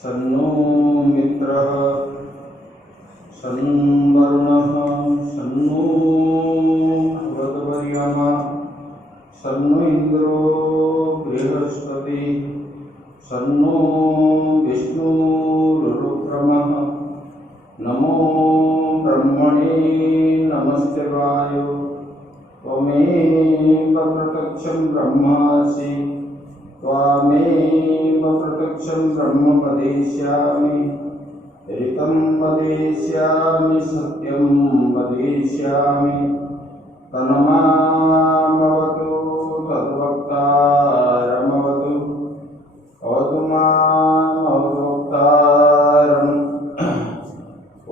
सन्नो मित्रः सन्वरुणः सन्नो भगवद्वर्यमा सन्नो इन्द्रो बृहस्पति सन्नो विष्णुरुक्रमः नमो ब्रह्मणे नमस्ते वायो त्वमेव प्रत्यक्षं ब्रह्मासि त्वामेव प्रत्यक्षं ब्रह्म वदिष्यामि एकं वदिष्यामि सत्यं वदिष्यामि तन्मामवतु तद्वक्तारमवतु अवतु मामवतु वक्तारम्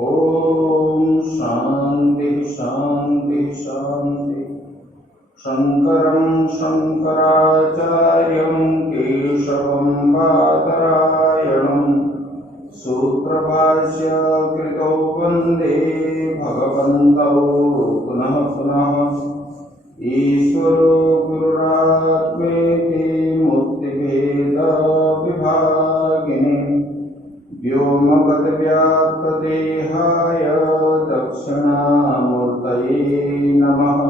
ॐ शान्ति शान्ति शान्ति शंकरं शंकराचार्यं केशवं बादरायणं सूत्रभाष्य कृतौ वन्दे भगवन्तौ पुनः पुनः ईश्वरो गुरुरात्मेति मूर्तिभेदविभागिने व्योमवद्व्याप्तदेहाय दक्षिणामूर्तये नमः।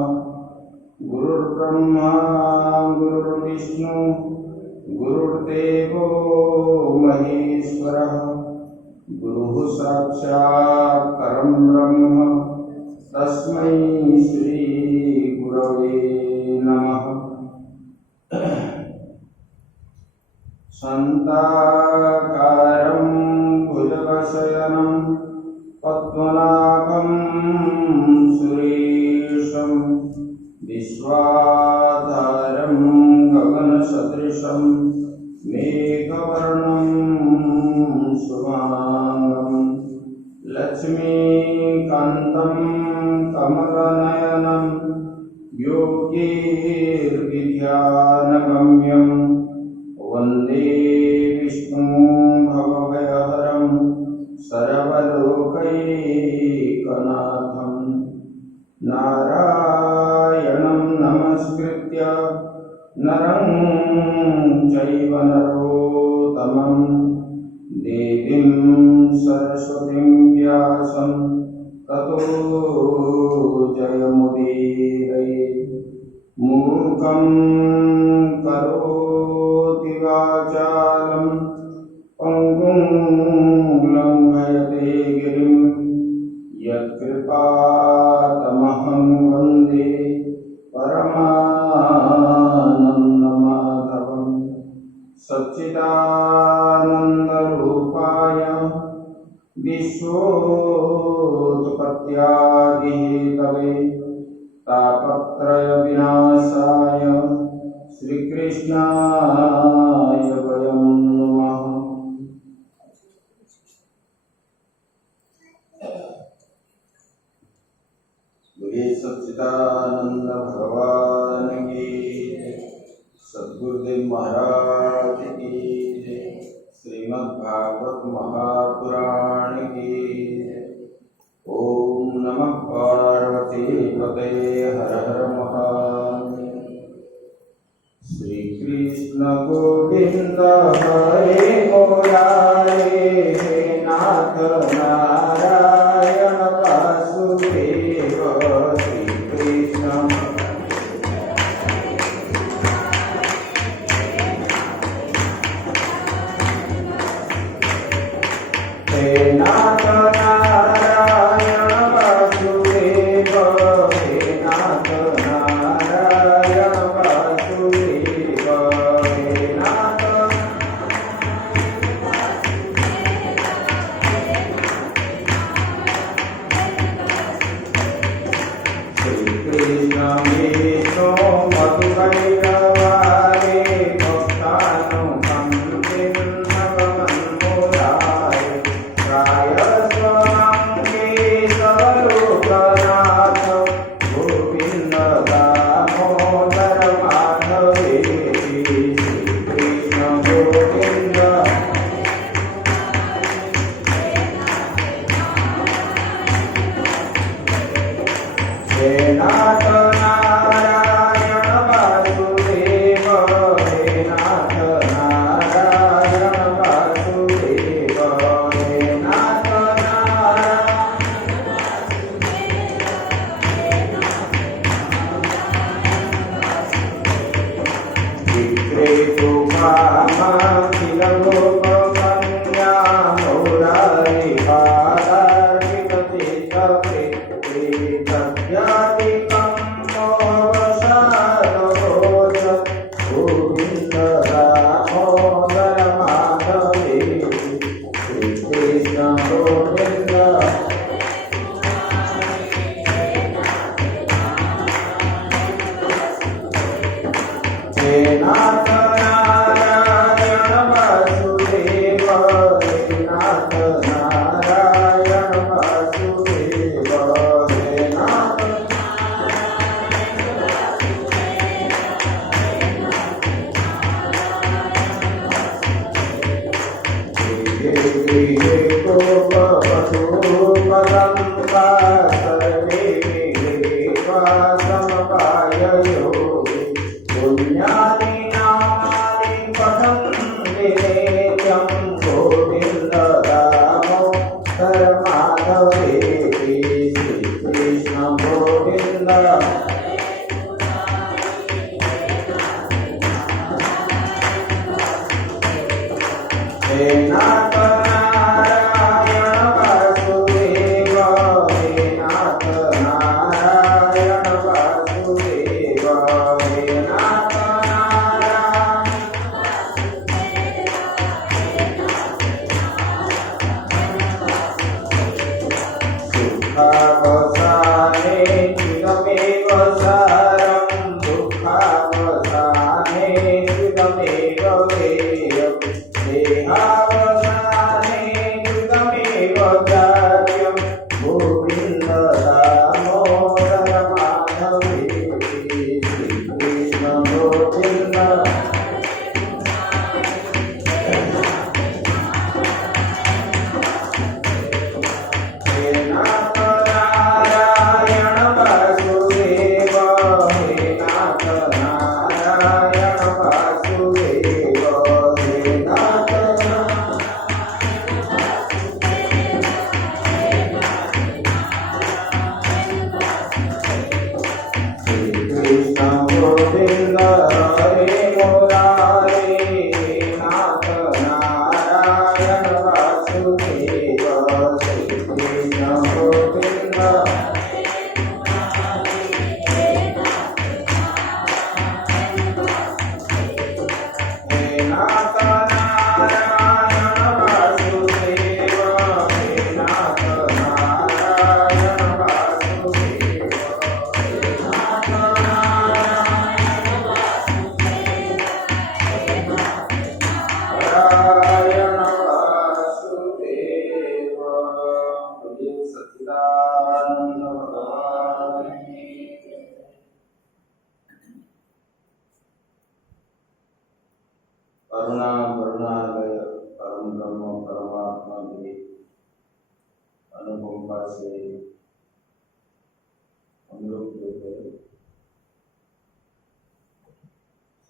गुरुर्ब्रह्मा गुरुर्विष्णु गुरुर्देवो महेश्वरः गुरुः साक्षात् परं ब्रह्म तस्मै श्री गुरवे नमः। शान्ताकारं भुजगशयनं पद्मनाभं सुरेशं विश्वाधारं गगनसदृशं मेघवर्णं शुभांगं लक्ष्मीकान्तं कमलनयनं योगीर्विद्यानगम्यं वन्दे विष्णुं भवभयहरं सर्वलोकैकनाथं नारायणं नमस्कृत्य नरं चैव नरोत्तमं देवीं सरस्वतीं व्यासं ततो जयमुदीरये। मूकं करोति वाचालं पङ्गुं लङ्घयते गिरिं यत्कृपातमहं वन्दे परमानन्दमाधवं सच्चिदानन्दरूपाय विश्वोत्पत्त्यादिहेतवे तापत्रयविनाशाय श्रीकृष्णाय वयं नमः। बोले सच्चिदानंद भगवान की, सद्गुरुदेव महाराज की, श्रीमद्भागवत महापुराण की। ओम नमः पार्वती पते हर हर महादेव। श्री कृष्ण गोविंद हरे मुरारे नाथ नारायण वासुदेव। श्री कृष्ण हे नाथ नारायण वासुदेव, हे नाथ नारायण वासुदेव, हे नाथ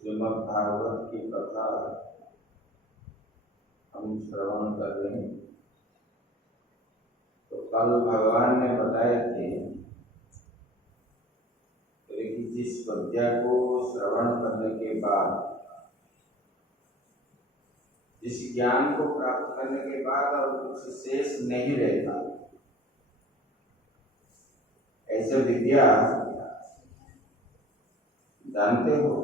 श्रीमद् भागवत की कथा हम श्रवण कर रहे हैं। तो कल भगवान ने बताए थे कि जिस विद्या को श्रवण करने के बाद, जिस ज्ञान को प्राप्त करने के बाद और कुछ शेष नहीं रहता, ऐसे विद्या जानते हो,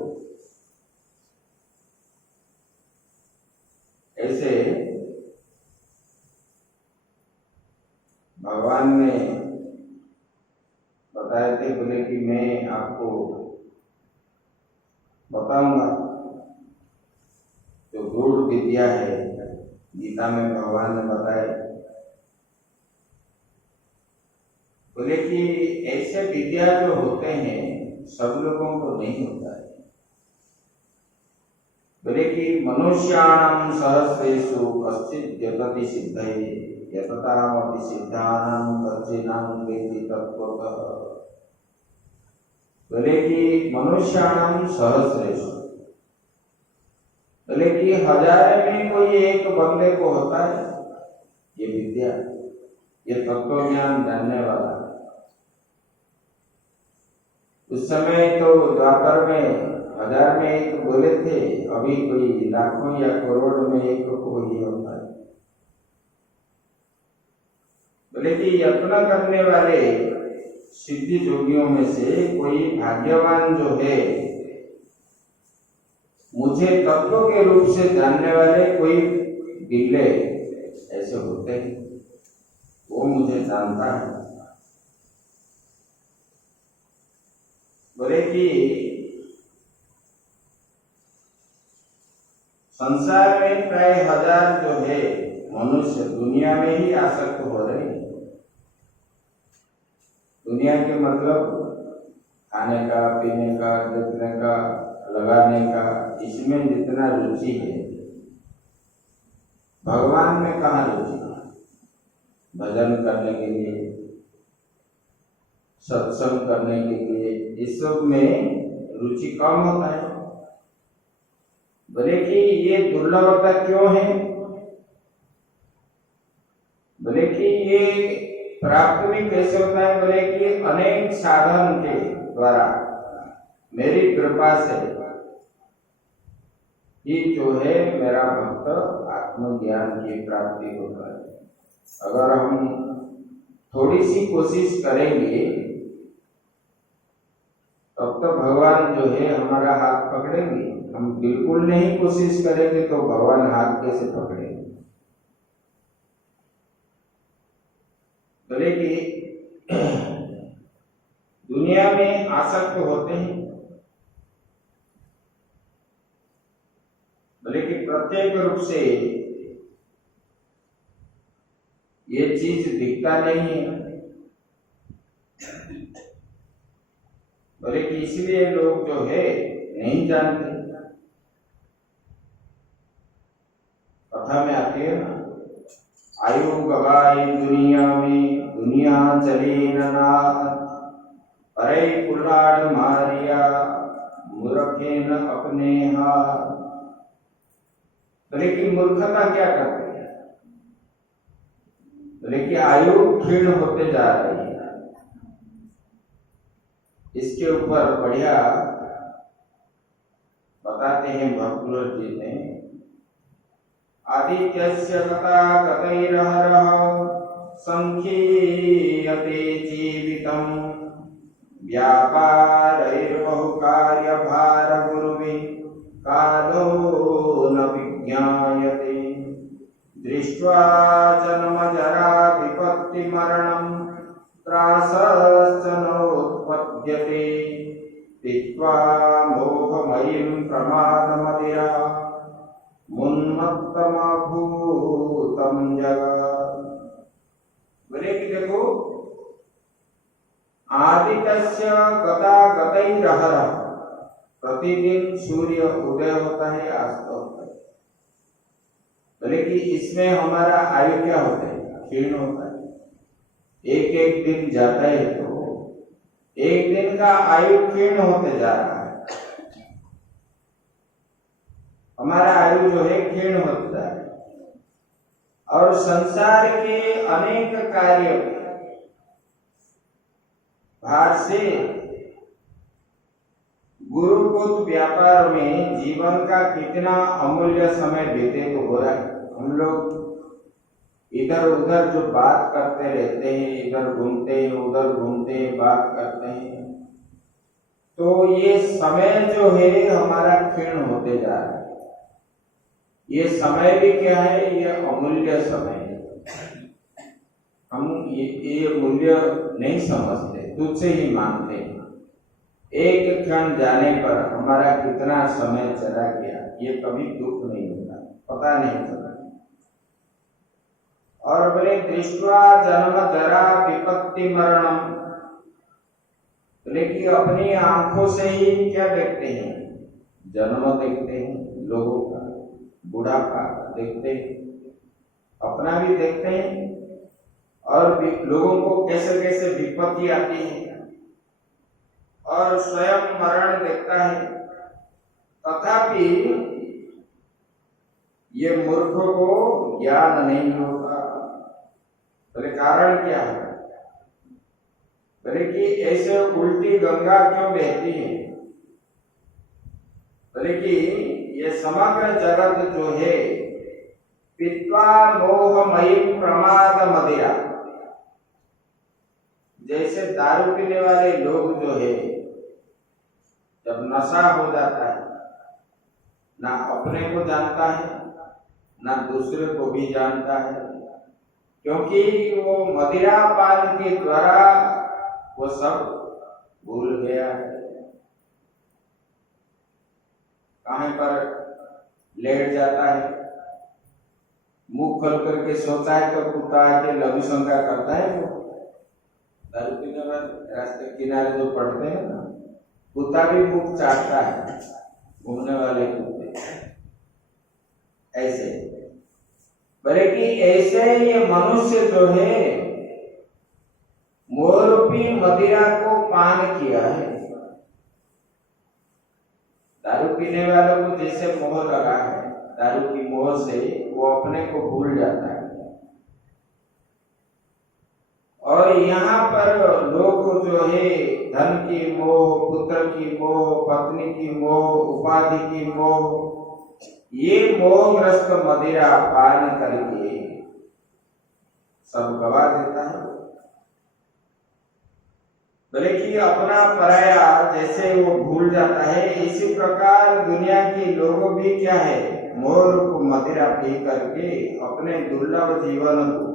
ऐसे भगवान ने बताए थे। बोले कि मैं आपको बताऊंगा जो गूढ़ विद्या है, गीता में भगवान ने बताया। बोले कि ऐसे विद्या जो होते हैं सब लोगों को नहीं होता है। बोले कि मनुष्याणां सहस्रेषु कश्चित् यतति सिद्धये यततामपि सिद्धानां कश्चिनां वेत्ति तत्त्वतः। बोले कि मनुष्याणां सहस्रेषु, बोले कि हजार में कोई एक बंदे को होता है ये विद्या, ये तत्व ज्ञान जानने वाला। उस समय तो द्वापर में 1000 में एक बोले थे, अभी कोई लाखों या करोड़ में एक को ही होता है। बोले कि यत्न करने वाले सिद्धि योगियों में से कोई भाग्यवान जो है, मुझे तत्व के रूप से जानने वाले कोई बिल्ले ऐसे होते हैं, वो मुझे जानता है। बोले कि संसार में प्राय 1000 जो है मनुष्य दुनिया में ही आसक्त हो रहे हैं। दुनिया के मतलब खाने का, पीने का, देखने का, लगाने का, इसमें जितना रुचि है, भगवान में कहाँ रुचि है? भजन करने के लिए, सत्संग करने के लिए, इस सब में रुचि कम होता है। बोले कि ये दुर्लभता क्यों है? बोले कि ये प्राप्त भी कैसे होता है? बोले कि अनेक साधन के द्वारा मेरी कृपा से ही जो है मेरा भक्त आत्मज्ञान की प्राप्ति होता है। अगर हम थोड़ी सी कोशिश करेंगे तब तो भगवान जो है हमारा हाथ पकड़ेंगे। हम बिल्कुल नहीं कोशिश करेंगे तो भगवान हाथ कैसे पकड़ेंगे? बोले कि दुनिया में आसक्त होते हैं। बोले कि प्रत्येक रूप से ये चीज दिखता नहीं है। बोले कि इसलिए लोग जो है नहीं जानते। कथा में आती है ना, आयु गवाई दुनिया में, दुनिया चले ना, अरे कुल्हाड़ मारिया मूर्खे न अपने हाथ। बोले कि मूर्खता क्या करते हैं? बोले कि आयु क्षीण होते जा रही है। इसके ऊपर बढ़िया बताते हैं भक्तपुर जी ने, आदित्यस्य कथा कतैरहरः संख्येयते जीवितम् व्यापारैर्बहुकार्यभारगुरुभिः कालो न विज्ञायते। दृष्ट्वा जन्मजरा विपत्तिमरणं त्रासश्च नोत्पद्यते। पीत्वा मोहमयीं प्रमादमदिरा उन्मत्तमभूतं जगत्। बोले कि देखो, आदित्यस्य गता गतैरहरः, प्रतिदिन सूर्य उदय होता है, अस्त होता है। बोले कि इसमें हमारा आयु क्या होता है? क्षीण होता है। एक एक दिन जाता है तो एक दिन का आयु क्षीण होते जा रहा है। हमारा आयु जो है क्षीण होता है। और संसार के अनेक कार्य भार से गुरुकुल व्यापार में जीवन का कितना अमूल्य समय व्यतीत हो रहा है। हम लोग इधर उधर जो बात करते रहते हैं, इधर घूमते हैं, उधर घूमते हैं, बात करते हैं, तो ये समय जो है हमारा क्षीण होते जा रहा है। ये समय भी क्या है? ये अमूल्य समय है। हम ये मूल्य नहीं समझते, तुझसे ही मानते हैं। एक क्षण जाने पर हमारा कितना समय चला गया, ये कभी दुख नहीं होता, पता नहीं चला। और बोले दृष्ट्वा जन्म जरा विपत्ति मरणम, बोले कि अपनी आंखों से ही क्या देखते हैं? जन्म देखते हैं लोगों का, बुढ़ापा देखते हैं, अपना भी देखते हैं, और लोगों को कैसे कैसे विपत्ति आती है, और स्वयं मरण देखता है। तथापि ये मूर्ख को ज्ञान नहीं होता। बोले कारण क्या है? बोले कि ऐसे उल्टी गंगा क्यों बहती है? बोले कि ये समग्र जगत जो है पित्वा मोहमयी प्रमाद मदिरा, जैसे दारू पीने वाले लोग जो है जब नशा हो जाता है, ना अपने को जानता है ना दूसरे को भी जानता है, क्योंकि वो मदिरा पान के द्वारा वो सब भूल गया है। कहां पर लेट जाता है, मुंह खोल करके सोता है तो कुत्ता आके लघु शंका करता है। वो दारू पीने वाले रास्ते किनारे जो पड़ते हैं ना, कुत्ता भी मुख चाटता है, घूमने वाले कुत्ते ऐसे। बोले कि ऐसे ये मनुष्य जो है मोहरूपी मदिरा को पान किया है। दारू पीने वालों को जैसे मोह लगा है, दारू की मोह से वो अपने को भूल जाता है। और यहाँ पर लोग जो है धन की मोह, पुत्र की मोह, पत्नी की मोह, उपाधि की मोह, ये मोहग्रस्त मदिरा पान करके सब गवा देता है। बोले कि अपना पराया जैसे वो भूल जाता है, इसी प्रकार दुनिया के लोग भी क्या है, मोह रूप मदिरा पी करके अपने दुर्लभ जीवन को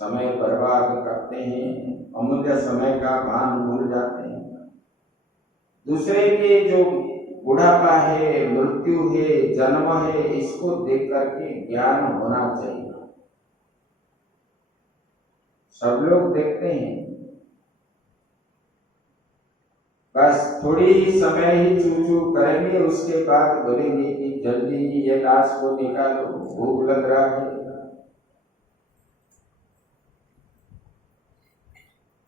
समय बर्बाद करते हैं, अमूल्य समय का भान भूल जाते हैं। दूसरे के जो बुढ़ापा है, मृत्यु है, जन्म है, इसको देख करके ज्ञान होना चाहिए। सब लोग देखते हैं, बस थोड़ी ही समय ही चू चू करेंगे, उसके बाद बोलेंगे कि जल्दी ये लाश को निकालो, भूख लग रहा है।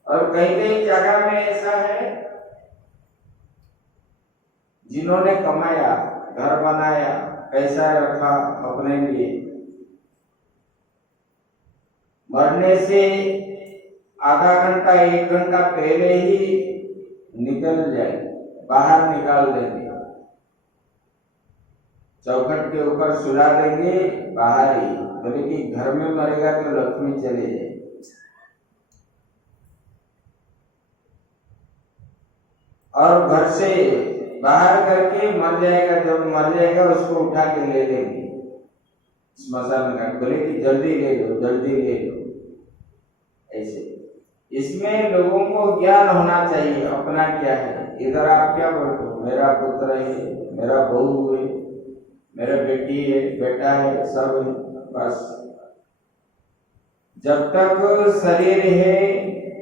और कई कई जगह में ऐसा है, जिन्होंने कमाया, घर बनाया, पैसा रखा अपने लिए, मरने से आधा घंटा एक घंटा पहले ही निकल जाए, बाहर निकाल देंगे, चौखट के ऊपर सुला देंगे बाहर ही। बोले कि घर में मरेगा तो लक्ष्मी चले जाए। और घर से बाहर करके मर जाएगा, जब मर जाएगा उसको उठा के ले लेंगे स्मशान घाट। बोले कि जल्दी ले लो, जल्दी ले लो। ऐसे इसमें लोगों को ज्ञान होना चाहिए अपना क्या है। इधर आप क्या बोलते हो, मेरा पुत्र है, मेरा बहू है, मेरा बेटी है, बेटा है, सब है। बस जब तक शरीर है,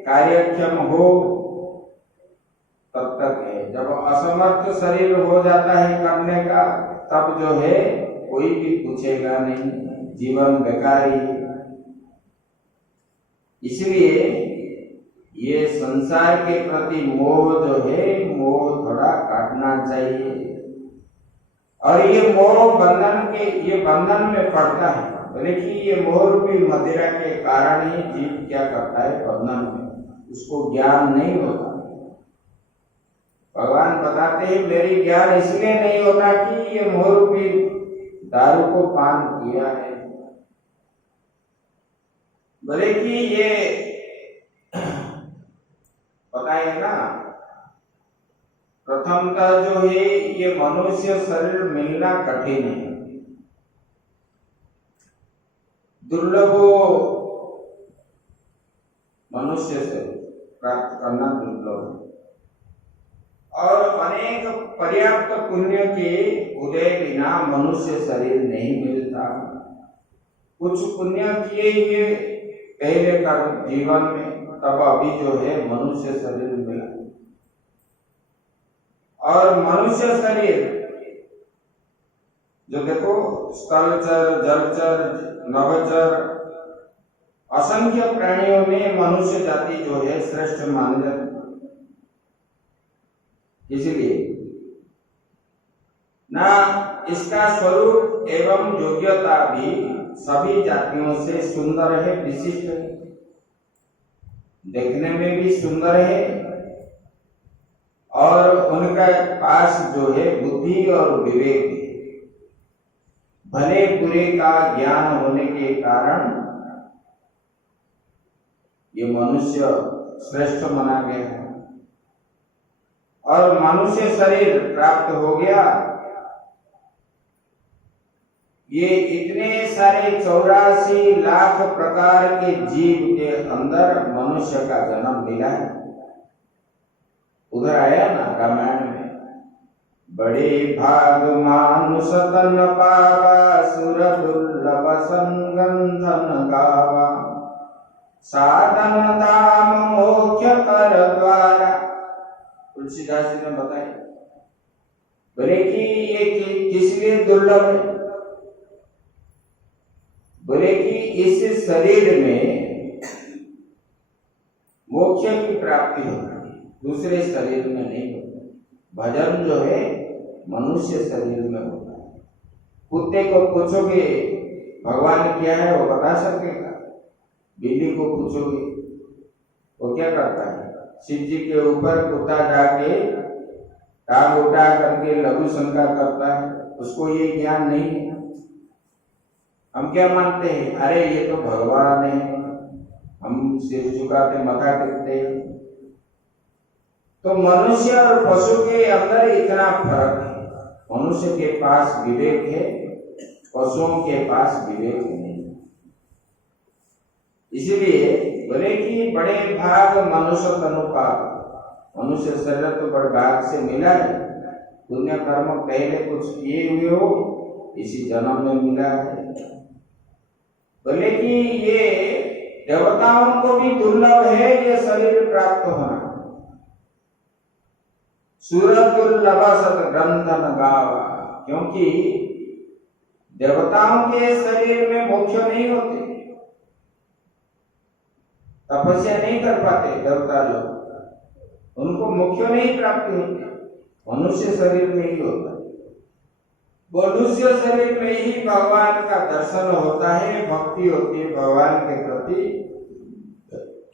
कार्यक्षम हो, तब तक है। जब असमर्थ शरीर हो जाता है करने का, तब जो है कोई भी पूछेगा नहीं, जीवन बेकारी। इसलिए ये संसार के प्रति मोह जो है, मोह थोड़ा काटना चाहिए। और ये मोह बंधन में पड़ता है। बोले कि ये मोह रूपी मदिरा के कारण ही जीव क्या करता है, बंधन में, उसको ज्ञान नहीं होता। भगवान बताते हैं मेरी ज्ञान इसलिए नहीं होता कि ये मोह रूपी दारू को पान किया है। बोले कि ये पता है ना, प्रथमतः जो है ये मनुष्य शरीर मिलना कठिन है, दुर्लभ मनुष्य शरीर प्राप्त करना दुर्लभ है। और अनेक पर्याप्त पुण्य के उदय बिना मनुष्य शरीर नहीं मिलता। कुछ पुण्य किए हुए पहले कर्म जीवन में, तब अभी जो है मनुष्य शरीर मिला। और मनुष्य शरीर जो देखो, स्थलचर, जलचर, नभचर, असंख्य प्राणियों में मनुष्य जाति जो है श्रेष्ठ मानी जाती। इसलिए ना इसका स्वरूप एवं योग्यता भी सभी जातियों से सुंदर है, विशिष्ट है। देखने में भी सुंदर है और उनका पास जो है बुद्धि और विवेक है। भले बुरे का ज्ञान होने के कारण ये मनुष्य श्रेष्ठ माना गया है और मनुष्य शरीर प्राप्त हो गया। ये इतने सारे 84 लाख प्रकार के जीव के अंदर मनुष्य का जन्म मिला है। उधर आया ना रामायण में, बड़े भाग मानुष तन पावा, सुर दुर्लभ संगंधन गावा, साधन धाम मोक्ष कर द्वारा। तुलसीदास जी ने बताया, बोले कि ये किस लिए दुर्लभ है? बोले कि इस शरीर में मोक्ष की प्राप्ति होती है, दूसरे शरीर में नहीं होती। भजन जो है मनुष्य शरीर में होता है। कुत्ते को पूछोगे भगवान क्या है, वो बता सकेगा। बिल्ली को पूछोगे वो क्या करता है? शिव जी के ऊपर कुत्ता जाके टांग उठा करके लघु शंका करता है, उसको ये ज्ञान नहीं है। हम क्या मानते हैं? अरे ये तो भगवान है, हम सिर झुकाते माथा टेकते हैं। तो मनुष्य और पशु के अंदर इतना फर्क है। मनुष्य के पास विवेक है, पशुओं के पास विवेक नहीं। इसलिए बोले कि बड़े भाग मनुष्य तनुपाप, मनुष्य शरीर तो बड़े भाग से मिला है। पुण्य कर्म पहले कुछ किए हुए हो, इसी जन्म में मिला है। बोले कि ये देवताओं को भी दुर्लभ है ये शरीर प्राप्त होना। सूरत दुर्लभ सत ग्रंथन गावा, क्योंकि देवताओं के शरीर में मोक्ष नहीं होते, तपस्या नहीं कर पाते देवता लोग, उनको मोक्ष नहीं प्राप्ति होती। मनुष्य शरीर में ही होता है। मनुष्य शरीर में ही भगवान का दर्शन होता है, भक्ति होती है भगवान के प्रति।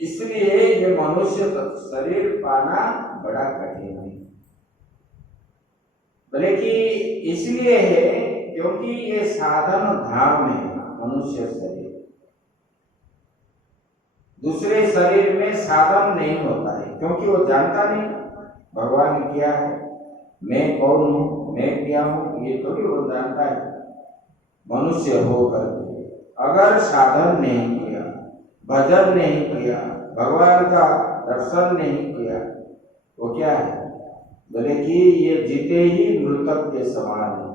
इसलिए ये मनुष्य शरीर पाना बड़ा कठिन है। बोले कि इसलिए है क्योंकि ये साधन धाम है मनुष्य शरीर। दूसरे शरीर में साधन नहीं होता है, क्योंकि वो जानता नहीं भगवान क्या है, मैं कौन हूं, मैं क्या हूं, ये थोड़ी वो जानता है। मनुष्य होकर अगर साधन नहीं किया, भजन नहीं किया, भगवान का दर्शन नहीं किया, वो क्या है? बोले कि ये जीते ही मृतक के समान है,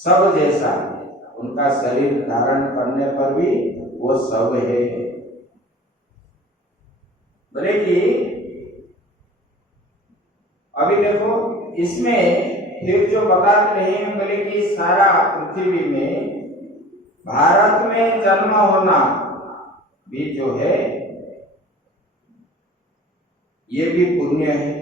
सब जैसा है। उनका शरीर धारण करने पर भी वो सब है। बोले कि अभी देखो इसमें फिर जो बताते हैं, बोले कि सारा पृथ्वी में भारत में जन्म होना भी जो है ये भी पुण्य है।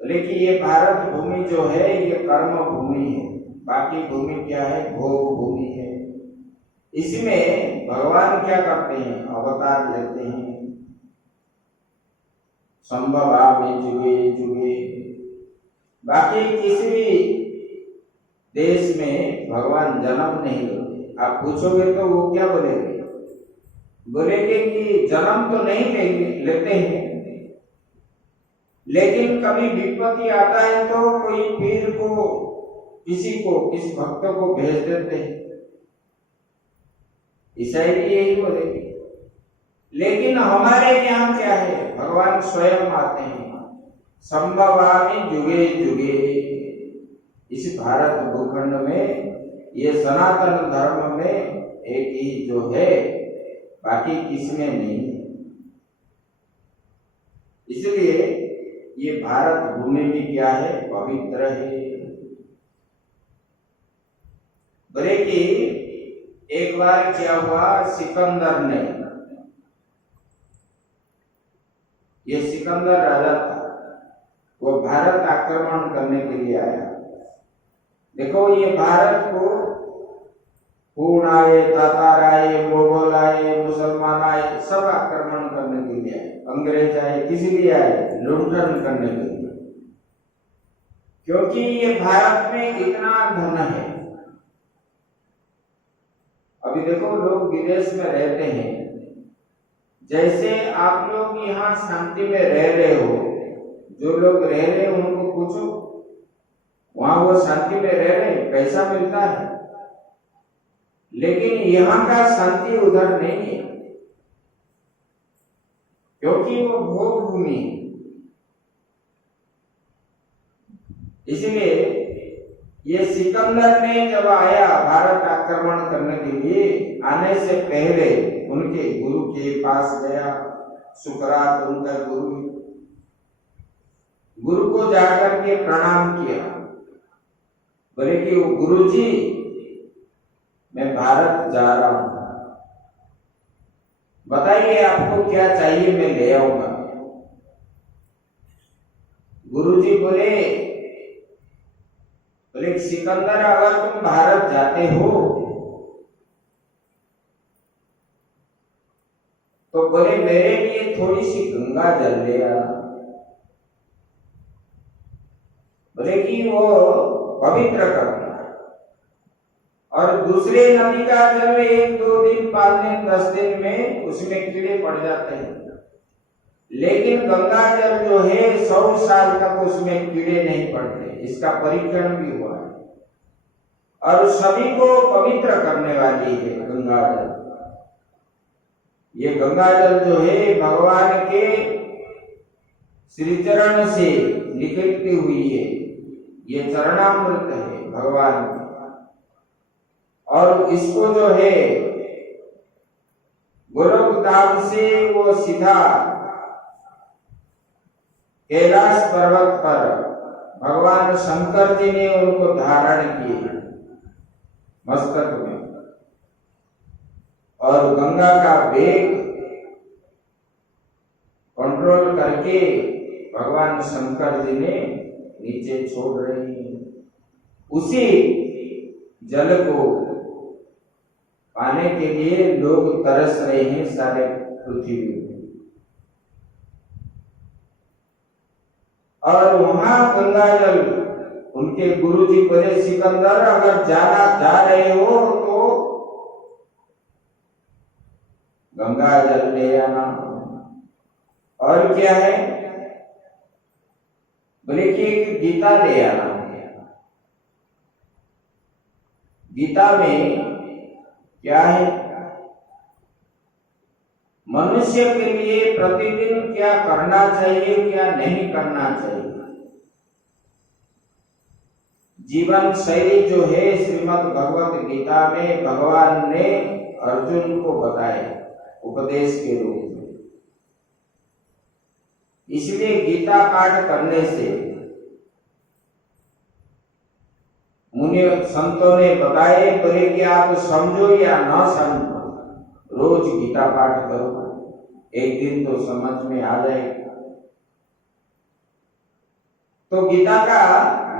बोले कि ये भारत भूमि जो है ये कर्म भूमि है, बाकी भूमि क्या है? भोग भूमि है। इसमें भगवान क्या करते हैं? अवतार लेते हैं। संभवामि जुगे जुगे, बाकी किसी भी देश में भगवान जन्म नहीं लेते। आप पूछोगे तो वो क्या बोलेंगे? बोलेंगे कि जन्म तो नहीं लेते हैं, लेकिन कभी विपत्ति आता है तो कोई पीर को, किसी भक्त को भेज देते हैं। ईसाई भी यही बोलेंगे। लेकिन हमारे यहाँ क्या है? भगवान स्वयं आते हैं। संभवामि जुगे जुगे, इस भारत भूखंड में ये सनातन धर्म में एक ही जो है, बाकी किसमें नहीं। इसलिए ये भारत भूमि भी क्या है? पवित्र है। बोले कि एक बार क्या हुआ, सिकंदर ने, ये सिकंदर राजा था, वो भारत आक्रमण करने के लिए आया। देखो ये भारत को हूण आए, तातार आए, मोगल आए, मुसलमान आए, सब आक्रमण करने के लिए आए, अंग्रेज आए, किसी भी आए, लुंठन करने के लिए। क्योंकि ये भारत में इतना धन है। अभी देखो, लोग विदेश में रहते हैं, जैसे आप लोग यहाँ शांति में रह रहे हो, जो लोग रह रहे हैं उनको पूछो, वहां वो शांति में रह रहे हैं, पैसा मिलता है, लेकिन यहाँ का शांति उधर नहीं है, क्योंकि वो भोग भूमि है। इसलिए ये सिकंदर ने जब आया भारत आक्रमण करने के लिए, आने से पहले उनके गुरु के पास गया। सुकरात उनका गुरु, गुरु को जाकर के प्रणाम किया, बोले कि वो गुरु जी, मैं भारत जा रहा हूं, बताइए आपको क्या चाहिए, मैं ले आऊंगा। गुरुजी बोले सिकंदर, अगर तुम भारत जाते हो तो बोले मेरे लिए थोड़ी सी गंगा जल ले आना, बोले कि वो पवित्र करना, और दूसरे नदी का जल 1-2 दिन, 5 दिन, 10 दिन में उसमें कीड़े पड़ जाते हैं, लेकिन गंगा जल जो है 100 साल तक उसमें कीड़े नहीं पड़ते। इसका परीक्षण भी हुआ है, और सभी को पवित्र करने वाली है गंगा जल। ये गंगा जल जो है भगवान के श्री चरण से निकलती हुई है, ये चरणामृत है भगवान का, और इसको जो है गोलोक धाम से वो सीधा कैलाश पर्वत पर भगवान शंकर जी ने उनको धारण किए मस्तक में, और गंगा का वेग कंट्रोल करके भगवान शंकर जी ने नीचे छोड़ रहे हैं। उसी जल को पाने के लिए लोग तरस रहे हैं सारे पृथ्वी में, और वहां गंगा जल, उनके गुरुजी बोले सिकंदर, अगर जा रहे हो तो गंगा जल ले आना। और क्या है, बोले कि एक गीता ले आना। गीता में क्या है, मनुष्य के लिए प्रतिदिन क्या करना चाहिए, क्या नहीं करना चाहिए, जीवन शैली जो है श्रीमद् भगवत गीता में भगवान ने अर्जुन को बताया उपदेश के रूप में। इसलिए गीता पाठ करने से मुनि संतों ने बताए, बोले कि आप समझो या ना समझो, रोज गीता पाठ करो, एक दिन तो समझ में आ जाएगा। तो गीता का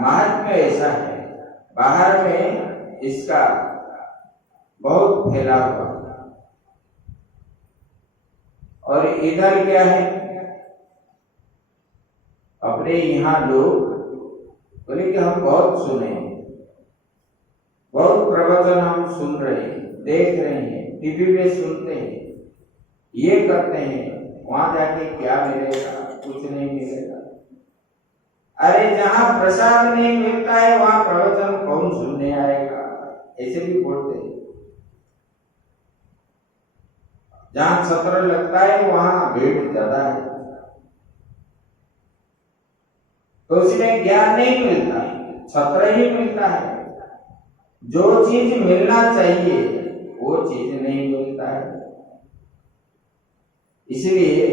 महात्म्य ऐसा है, बाहर में इसका बहुत फैला हुआ, और इधर क्या है, अपने यहाँ लोग बोले कि हम बहुत सुने, बहुत प्रवचन हम सुन रहे हैं, देख रहे हैं, टीवी में सुनते हैं, ये करते हैं, वहां जाके क्या मिलेगा, कुछ नहीं मिलेगा। अरे जहां प्रसाद नहीं मिलता है वहां प्रवचन कौन सुनने आएगा, ऐसे भी बोलते हैं। जहां सत्र लगता है वहां भीड़ ज्यादा है, तो उसमें ज्ञान नहीं मिलता, सत्र ही मिलता है। जो चीज मिलना चाहिए वो चीज नहीं मिलता है। इसलिए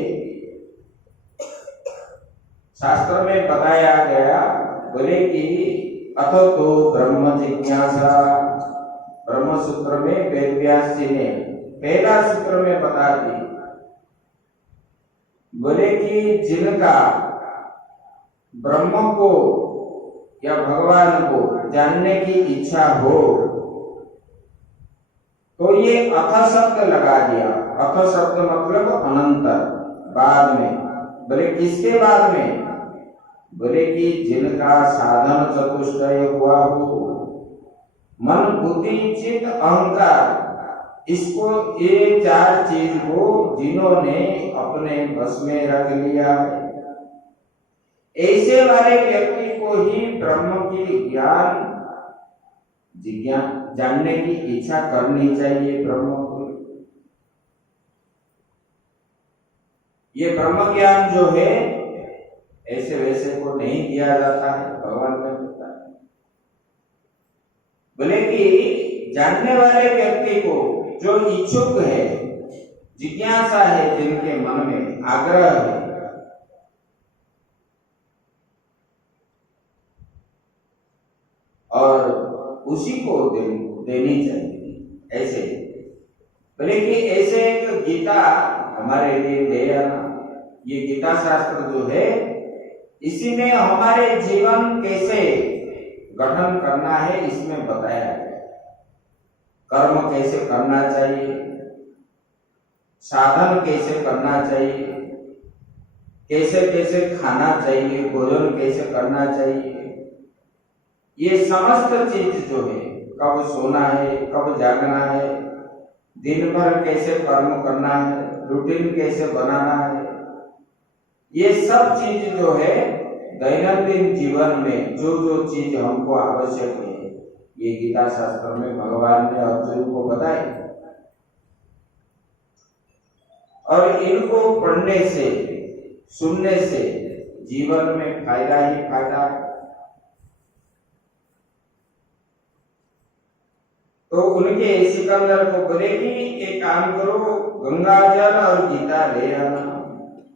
शास्त्र में बताया गया, बोले कि अथो तो ब्रह्म जिज्ञासा, ब्रह्म सूत्र में वेद व्यास जी ने पहला सूत्र में बता दी, बोले कि जिनका ब्रह्म को या भगवान को जानने की इच्छा हो, तो ये अथ शब्द लगा दिया। अथ शब्द मतलब अनंतर, बाद में। बोले किसके बाद में? बोले कि जिनका साधन चतुष्टय हुआ हो, मन बुद्धि चित्त अहंकार, इसको ये चार चीज को जिन्होंने अपने बस में रख लिया है, ऐसे वाले व्यक्ति को ही ब्रह्म की ज्ञान जानने की इच्छा करनी चाहिए। ब्रह्म को, ये ब्रह्म ज्ञान जो है ऐसे वैसे को नहीं दिया जाता है, भगवान ने बताया। बोले कि जानने वाले व्यक्ति को, जो इच्छुक है, जिज्ञासा है, जिनके मन में आग्रह है, और उसी को देनी चाहिए। ऐसे बोले कि ऐसे एक गीता हमारे लिए दे आना। ये गीता शास्त्र जो है, इसी में हमारे जीवन कैसे गठन करना है इसमें बताया गया। कर्म कैसे करना चाहिए, साधन कैसे करना चाहिए, कैसे कैसे खाना चाहिए, भोजन कैसे करना चाहिए, ये समस्त चीज जो है, कब सोना है, कब जागना है, दिन भर कैसे कर्म करना है, रूटीन कैसे बनाना है, ये सब चीज जो है दैनंदिन जीवन में जो जो चीज हमको आवश्यक है, ये गीता शास्त्र में भगवान ने अर्जुन को बताए। और इनको पढ़ने से, सुनने से जीवन में फायदा ही फायदा है। तो उनके सिकंदर को बोले कि एक काम करो, गंगा जल और गीता ले आना।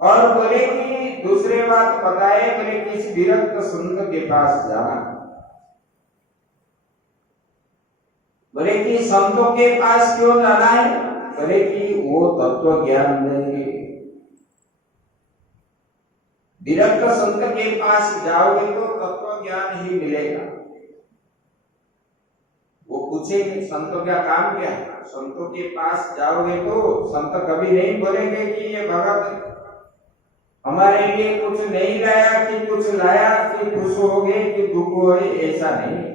और बोले कि दूसरे बात बताए, बोले किसी विरक्त संत के पास जाना। बोले कि संतों के पास क्यों जाना है? बोले कि वो तत्व ज्ञान देंगे। विरक्त संत के पास जाओगे तो तत्व ज्ञान ही मिलेगा। वो पूछेंगे संतों का काम क्या है। संतों के पास जाओगे तो संत कभी नहीं बोलेंगे कि ये भगत हमारे लिए कुछ नहीं लाया, कि कुछ लाया, कि खुश हो गए, कि दुख हुए, ऐसा नहीं।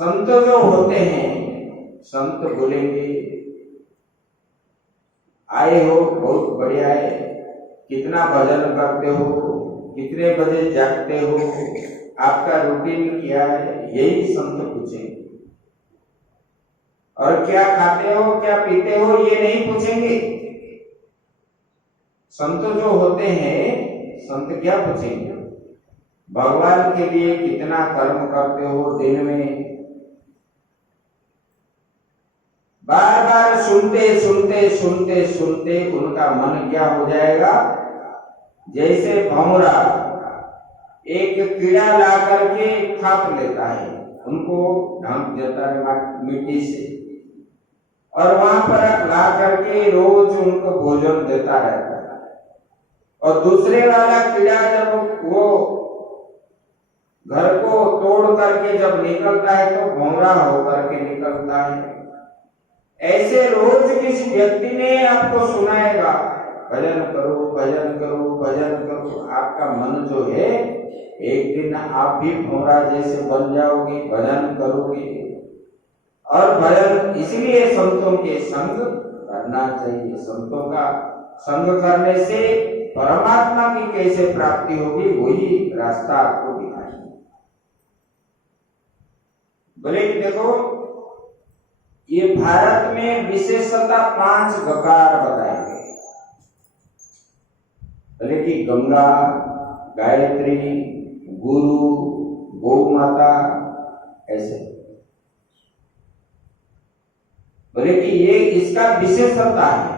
संत जो होते हैं, संत बोलेंगे आए हो, बहुत बढ़िया है, कितना भजन करते हो, कितने बजे जागते हो, आपका रूटीन क्या है, यही संत पूछेंगे। और क्या खाते हो, क्या पीते हो, ये नहीं पूछेंगे। संत जो होते हैं, संत क्या पूछेंगे? भगवान के लिए कितना कर्म करते हो दिन में। बार बार सुनते सुनते सुनते सुनते उनका मन क्या हो जाएगा? जैसे भंवरा एक कीड़ा ला करके थाप लेता है, उनको ढक देता है मिट्टी से, और वहां पर ला करके रोज उनको भोजन देता रहता है। और दूसरे वाला कीड़ा जब वो घर को तोड़ करके जब निकलता है तो भंवरा होकर के निकलता है। ऐसे रोज किसी व्यक्ति ने आपको सुनाएगा, भजन करो, भजन करो, भजन करो। आपका मन जो है, एक दिन आप भी भंवरा जैसे बन जाओगे, भजन करोगे। और भजन इसलिए संतों के संग करना चाहिए। संतों का संग करने से परमात्मा की कैसे प्राप्ति होगी, वही रास्ता आपको दिखाएंगे। बोले कि देखो, ये भारत में विशेषता 5 गकार बताए गए। बोले कि गंगा, गायत्री, गुरु, गौ माता, ऐसे। बोले कि ये इसका विशेषता है।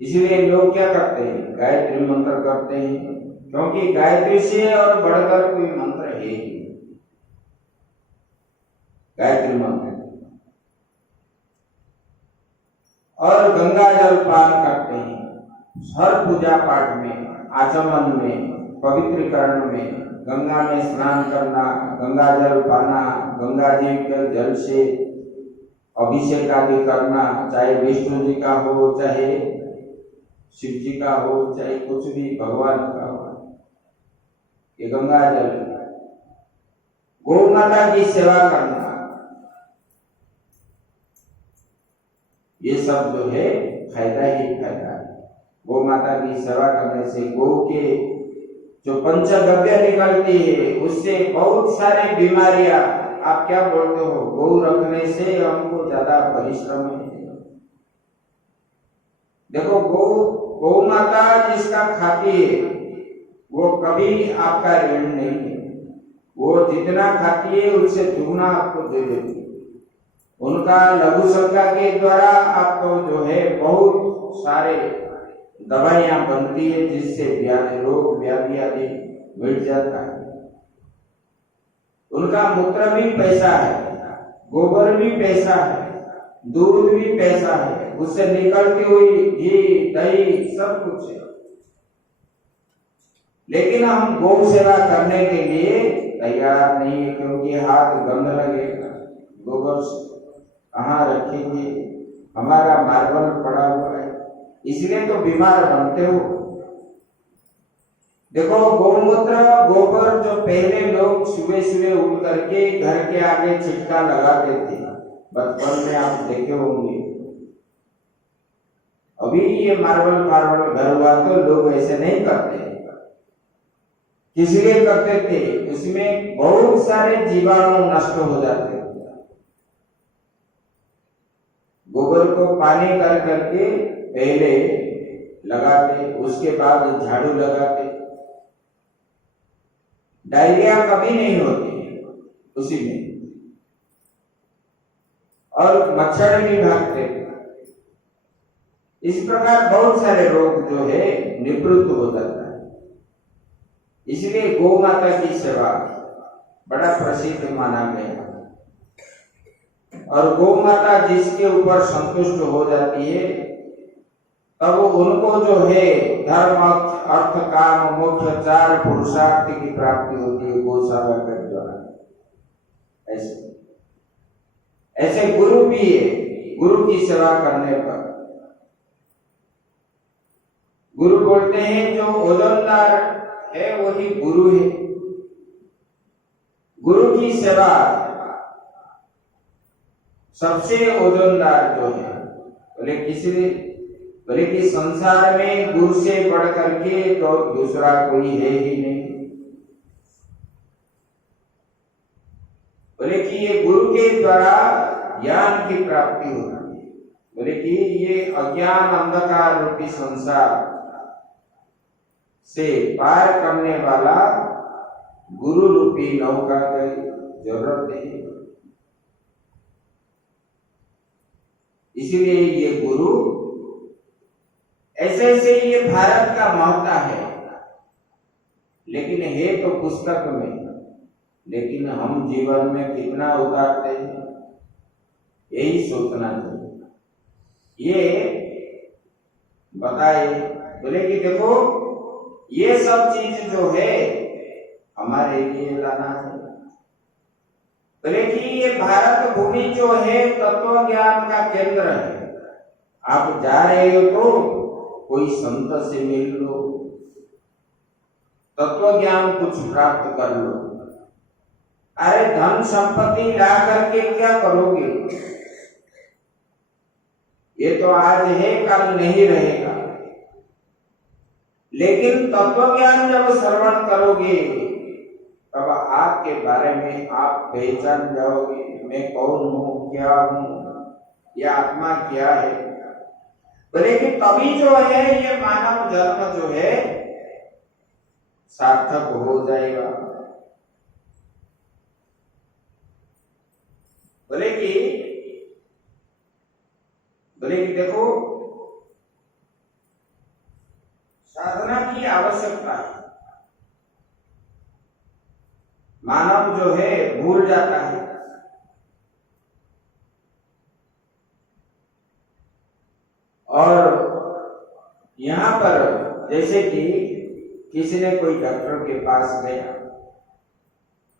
इसलिए लोग क्या करते हैं? गायत्री मंत्र करते हैं, क्योंकि गायत्री से और बढ़कर कोई मंत्र है ही। गायत्री मंत्र और गंगा जल पान करते हैं हर पूजा पाठ में, आचमन में, पवित्रीकरण में, गंगा में स्नान करना, गंगा जल पाना, गंगा जी के जल से अभिषेक आदि करना, चाहे विष्णु जी का हो, चाहे शिव जी का हो, चाहे कुछ भी भगवान का हो, ये गंगा जल। गौ माता की सेवा करना, ये सब जो है फायदा ही फायदा है। गौ माता की सेवा करने से गौ के जो पंचगव्य निकलती है उससे बहुत सारी बीमारियां, आप क्या बोलते हो, गौ रखने से हमको ज्यादा परिश्रम है। देखो गौ माता जिसका खाती है वो कभी आपका ऋण नहीं है, वो जितना खाती है उससे दुगना आपको दे देती है। उनका लघु संख्या के द्वारा आपको जो है बहुत सारे दवाइयां बनती है जिससे रोग व्याधि आदि मिट जाता है। उनका मूत्र भी पैसा है, गोबर भी पैसा है, दूध भी पैसा है, उससे निकलती हुई घी दही सब कुछ है। लेकिन हम गौ सेवा करने के लिए तैयार नहीं है, क्योंकि हाथ गंद लगेगा, गोबर कहाँ रखेंगे, हमारा मार्बल पड़ा हुआ है, इसलिए तो बीमार बनते हो। देखो गौमूत्र गोबर जो पहले लोग सुबह सुबह उठ करके घर के आगे छिटका लगाते थे, बचपन में आप देखे होंगे। अभी ये मार्बल घर हुआ तो लोग ऐसे नहीं करते, किसलिए करते थे, उसमें बहुत सारे जीवाणु नष्ट हो जाते। गोबर को पानी कर करके पहले लगाते, उसके बाद झाड़ू लगाते, डायरिया कभी नहीं होती उसी में, और मच्छर भी भागते। इस प्रकार बहुत सारे रोग जो है निवृत्त हो जाता है। इसलिए गौ माता की सेवा बड़ा प्रसिद्ध माना गया, और गौ माता जिसके ऊपर संतुष्ट हो जाती है तब उनको जो है धर्म अर्थ काम मोक्ष चार पुरुषार्थ की प्राप्ति होती है गौशाला के द्वारा। ऐसे गुरु भी है, गुरु की सेवा करने पर गुरु बोलते हैं जो ओजनदार है वही गुरु है। गुरु की सेवा सबसे ओजनदार जो है, बोले कि संसार में गुरु से बढ़ करके तो दूसरा कोई है ही नहीं। बोले कि ये गुरु के द्वारा ज्ञान की प्राप्ति होती है। बोले कि ये अज्ञान अंधकार रूपी संसार से पार करने वाला गुरु रूपी नौका की जरूरत है। इसीलिए ये गुरु ऐसे ऐसे ये भारत का महत्ता है, लेकिन है तो पुस्तक में, लेकिन हम जीवन में कितना उतारते हैं यही सोचना चाहिए। ये बताए, बोले कि देखो ये सब चीज जो है हमारे लिए लाना है। बोले कि ये भारत भूमि जो है तत्व ज्ञान का केंद्र है। आप जा रहे हो तो कोई संत से मिल लो, तत्व ज्ञान कुछ प्राप्त कर लो। अरे धन संपत्ति ला करके क्या करोगे, ये तो आज है कल नहीं रहेगा। लेकिन तत्व ज्ञान जब श्रवण करोगे तब आपके बारे में आप पहचान जाओगे, मैं कौन हूँ, क्या हूँ, यह आत्मा क्या है। बोले कि तभी जो है ये मानव जन्म जो है सार्थक हो जाएगा। बोले कि देखो साधना की आवश्यकता है। मानव जो है भूल जाता है, और यहाँ पर जैसे कि किसी ने कोई डॉक्टर के पास गया,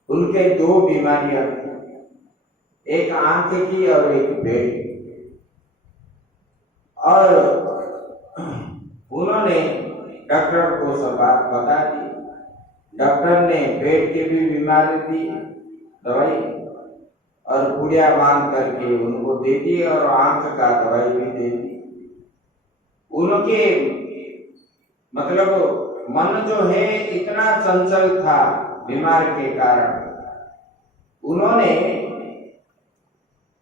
उनके दो बीमारियां, एक आंख की और एक पेट की, और उन्होंने डॉक्टर को सब बात बता दी। डॉक्टर ने पेट की भी बीमारी दी दवाई और पुड़िया बांध करके उनको दे दी और आंख का दवाई भी दे दी। उनके मतलब मन जो है इतना चंचल था बीमार के कारण, उन्होंने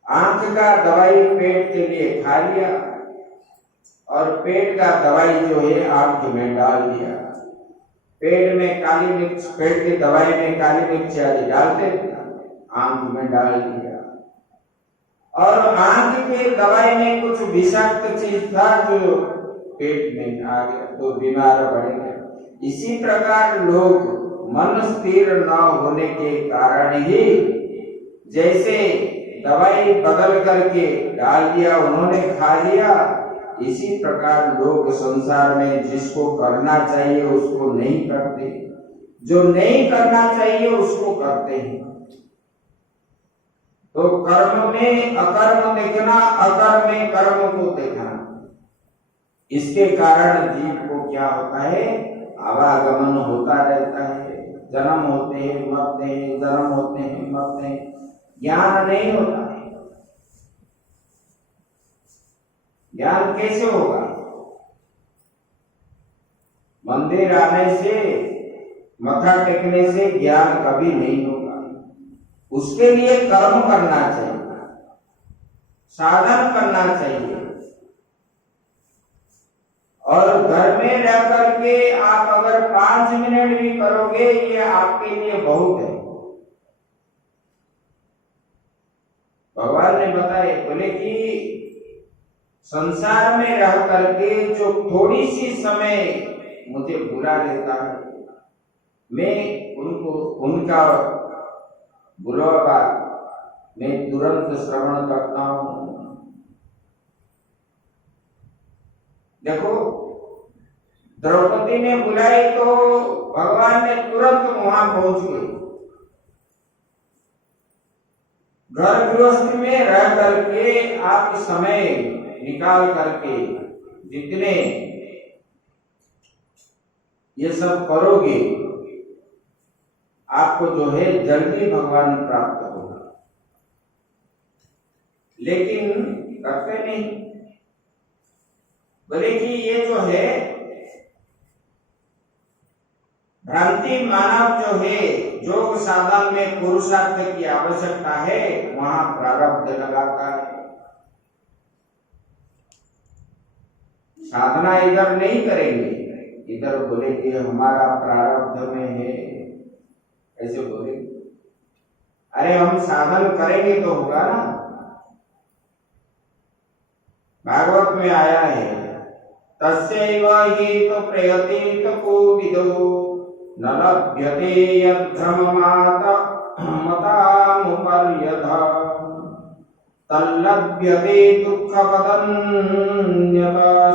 आंख का दवाई पेट के लिए खा लिया और पेट का दवाई जो है आंख में डाल दिया। पेट में काली मिर्च, पेट की दवाई में काली मिर्च आदि डालते थे, आंख में डाल दिया। और आंख की दवाई में कुछ विषाक्त चीज था जो पेट में आ गया तो बीमार पड़ गया। इसी प्रकार लोग मन स्थिर न होने के कारण ही जैसे दवाई बदल करके डाल दिया, उन्होंने खा लिया, इसी प्रकार लोग संसार में जिसको करना चाहिए उसको नहीं करते, जो नहीं करना चाहिए उसको करते हैं। तो कर्म में अकर्म देखना, अकर्म में कर्म को देखना, इसके कारण जीव को क्या होता है, आवागमन होता रहता है, जन्म होते हैं मरते हैं, जन्म होते हैं मरते हैं, ज्ञान नहीं होता है। ज्ञान कैसे होगा? मंदिर आने से, मथा टेकने से ज्ञान कभी नहीं होगा। उसके लिए कर्म करना चाहिए, साधन करना चाहिए। और घर में रह करके आप अगर 5 मिनट भी करोगे ये आपके लिए बहुत है। भगवान ने बताए, बोले कि संसार में रह करके जो थोड़ी सी समय मुझे बुला लेता है, मैं उनको उनका बुलावा मैं तुरंत श्रवण करता हूं। देखो, द्रौपदी ने बुलाई तो भगवान ने तुरंत वहां पहुंच गए। घर गृहस्थ में रह करके आप समय निकाल करके जितने ये सब करोगे, आपको जो है जल्दी भगवान प्राप्त होगा। लेकिन करते नहीं। बोले कि ये जो है भ्रांति मानव जो है, योग साधन में पुरुषार्थ की आवश्यकता है, वहां प्रारब्ध लगाता है। साधना इधर नहीं करेंगे, इधर बोले कि हमारा प्रारब्ध में है, ऐसे बोले। अरे हम साधन करेंगे तो होगा ना। भागवत में आया है, तस्यैव हि तो प्रयति तो कोविदो न लभ्यते यद्धर्ममात मतामुपर्यथ तल्लभ्यते दुःखपदन्यथा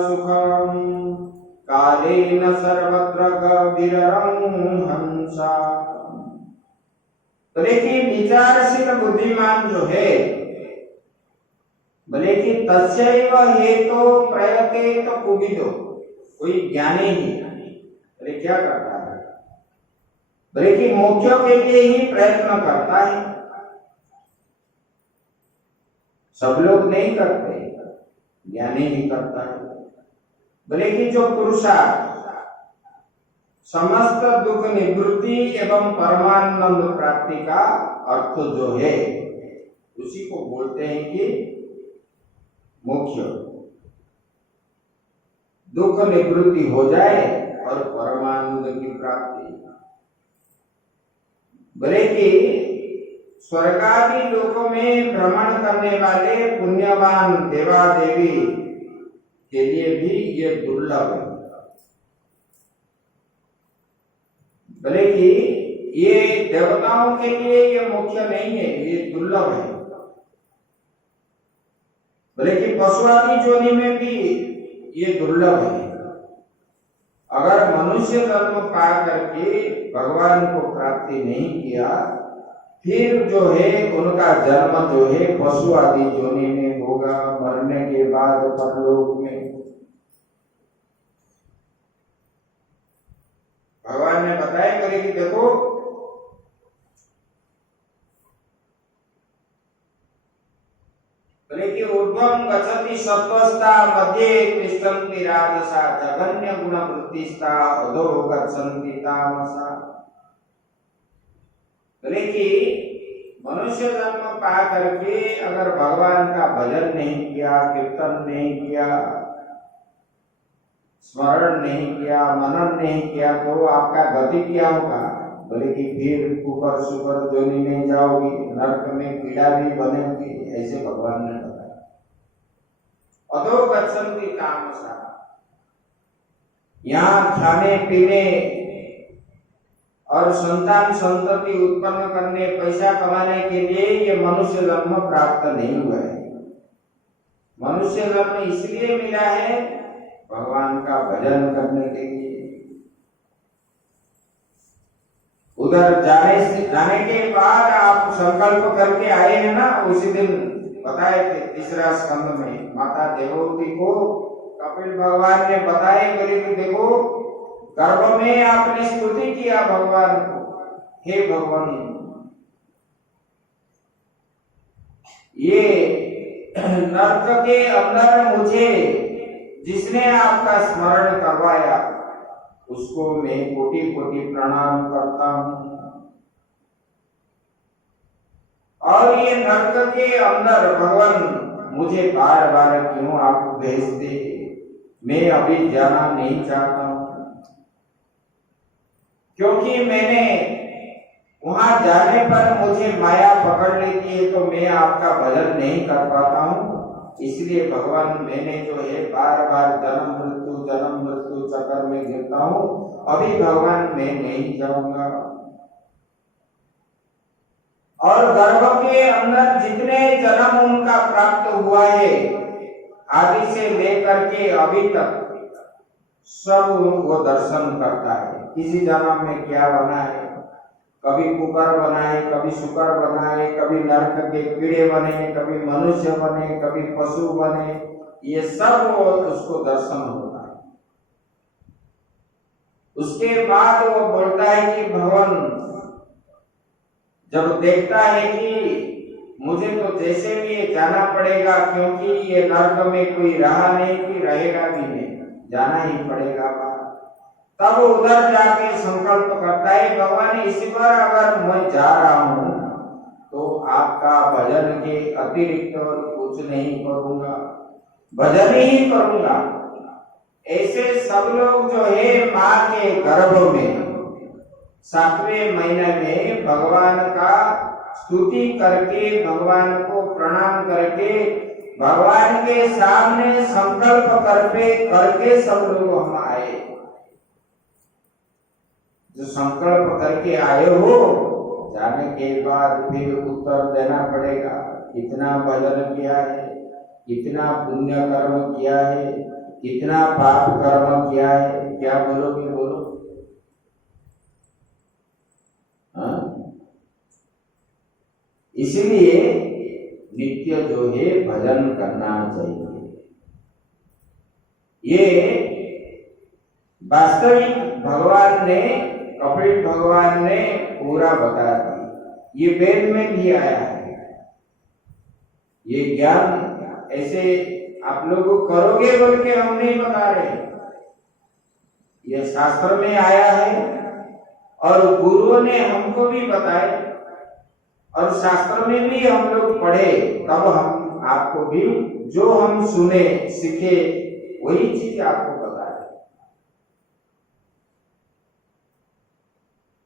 सुखम् कालेन सर्वत्र गभीरं हंसा। तो देखिए, विचारशील बुद्धिमान जो है, बोले कि तस्यैव हेतो प्रयते तो कुविदो, कोई ज्ञानी ही बोले क्या करता है, बोले कि मोक्ष के लिए ही प्रयत्न करता है। सब लोग नहीं करते, ज्ञानी ही करता है। बोले कि जो पुरुषार्थ समस्त दुख निवृत्ति एवं परमानंद प्राप्ति का अर्थ जो है, उसी को बोलते हैं कि मोक्ष। दुख निवृत्ति हो जाए और परमानंद की प्राप्ति। बोले कि स्वर्गादि लोकों में भ्रमण करने वाले पुण्यवान देवा देवी के लिए भी ये दुर्लभ है। बोले कि ये देवताओं के लिए ये मुख्य नहीं है, ये दुर्लभ है। बोले कि पशु आदि जोनि में भी ये दुर्लभ है। अगर मनुष्य जन्म पा करके भगवान को प्राप्ति नहीं किया, फिर जो है उनका जन्म जो है पशु आदि योनि में होगा, मरने के बाद परलोक में। भगवान ने बताया करे कि देखो बोले कि ऊर्ध्वं गच्छति सत्त्वस्था मध्ये तिष्ठन्ति राजसा जघन्य गुण वृत्तिस्था अधो गच्छन्ति तामसा। बोले कि मनुष्य जन्म पा करके अगर भगवान का भजन नहीं किया, कीर्तन नहीं किया, स्मरण नहीं किया, मनन नहीं किया, तो आपका गति क्या होगा? बोले कि फिर ऊपर सुपर जोनी में जाओगी, नरक में पीड़ा भी बनेगी, ऐसे भगवान ने बताया। अधो गच्छन्ति तामसा, यहाँ खाने पीने और संतान संतति उत्पन्न करने, पैसा कमाने के लिए ये मनुष्य जन्म प्राप्त नहीं हुआ है। मनुष्य जन्म इसलिए मिला है भगवान का भजन करने के लिए। उधर जाने के बाद आप संकल्प करके आए हैं ना, उसी दिन बताए थे तीसरा स्कंद में माता देवहूति को कपिल भगवान ने बताए, बोले कि देखो गर्भ में आपने स्तुति किया भगवान को, हे भगवान ये नरक के अंदर मुझे जिसने आपका स्मरण करवाया उसको मैं कोटि कोटि प्रणाम करता हूं। और ये नरक के अंदर भगवान मुझे बार बार क्यों आप भेजते, मैं अभी जाना नहीं चाहता हूं, क्योंकि मैंने वहां जाने पर मुझे माया पकड़ लेती है तो मैं आपका भजन नहीं कर पाता हूं। इसलिए भगवान मैंने जो है बार बार जन्म मृत्यु चक्कर में गिरता हूं, अभी भगवान मैं नहीं जाऊंगा। और गर्भ के अंदर जितने जन्म उनका प्राप्त हुआ है आदि से लेकर के अभी तक सब वो दर्शन करता है। किसी जन्म में क्या बना है, कभी कुकर बनाए, कभी शुकर बनाए, कभी नरक के कीड़े बने, कभी मनुष्य बने, कभी पशु बने, ये सब उसको दर्शन होता है। उसके बाद वो बोलता है कि भगवान जब देखता है कि मुझे तो जैसे भी जाना पड़ेगा, क्योंकि ये नरक में कोई रहा नहीं कि रहेगा भी नहीं, जाना ही पड़ेगा, तब उधर जाके संकल्प करता है भगवान इस बार अगर मैं जा रहा हूं तो आपका भजन के अतिरिक्त और कुछ नहीं करूंगा, भजन ही करूंगा। ऐसे सब लोग जो है माँ के गर्भ में 7वें महीने में भगवान का स्तुति करके, भगवान को प्रणाम करके, भगवान के सामने संकल्प करके सब लोग हम आए। जो संकल्प करके आए हो, जाने के बाद फिर उत्तर देना पड़ेगा, कितना भजन किया है, कितना पुण्य कर्म किया है, कितना पाप कर्म किया है, क्या बोलोगे बोलो? इसलिए नित्य जो है भजन करना चाहिए। ये वास्तविक भगवान ने, कपिल भगवान ने पूरा बता दिया, ये वेद में भी आया है। ये ज्ञान ऐसे आप लोग करोगे बोल के हम नहीं बता रहे, ये शास्त्र में आया है और गुरुओं ने हमको भी बताए और शास्त्र में भी हम लोग पढ़े, तब हम आपको भी जो हम सुने सीखे वही चीज आपको बताए।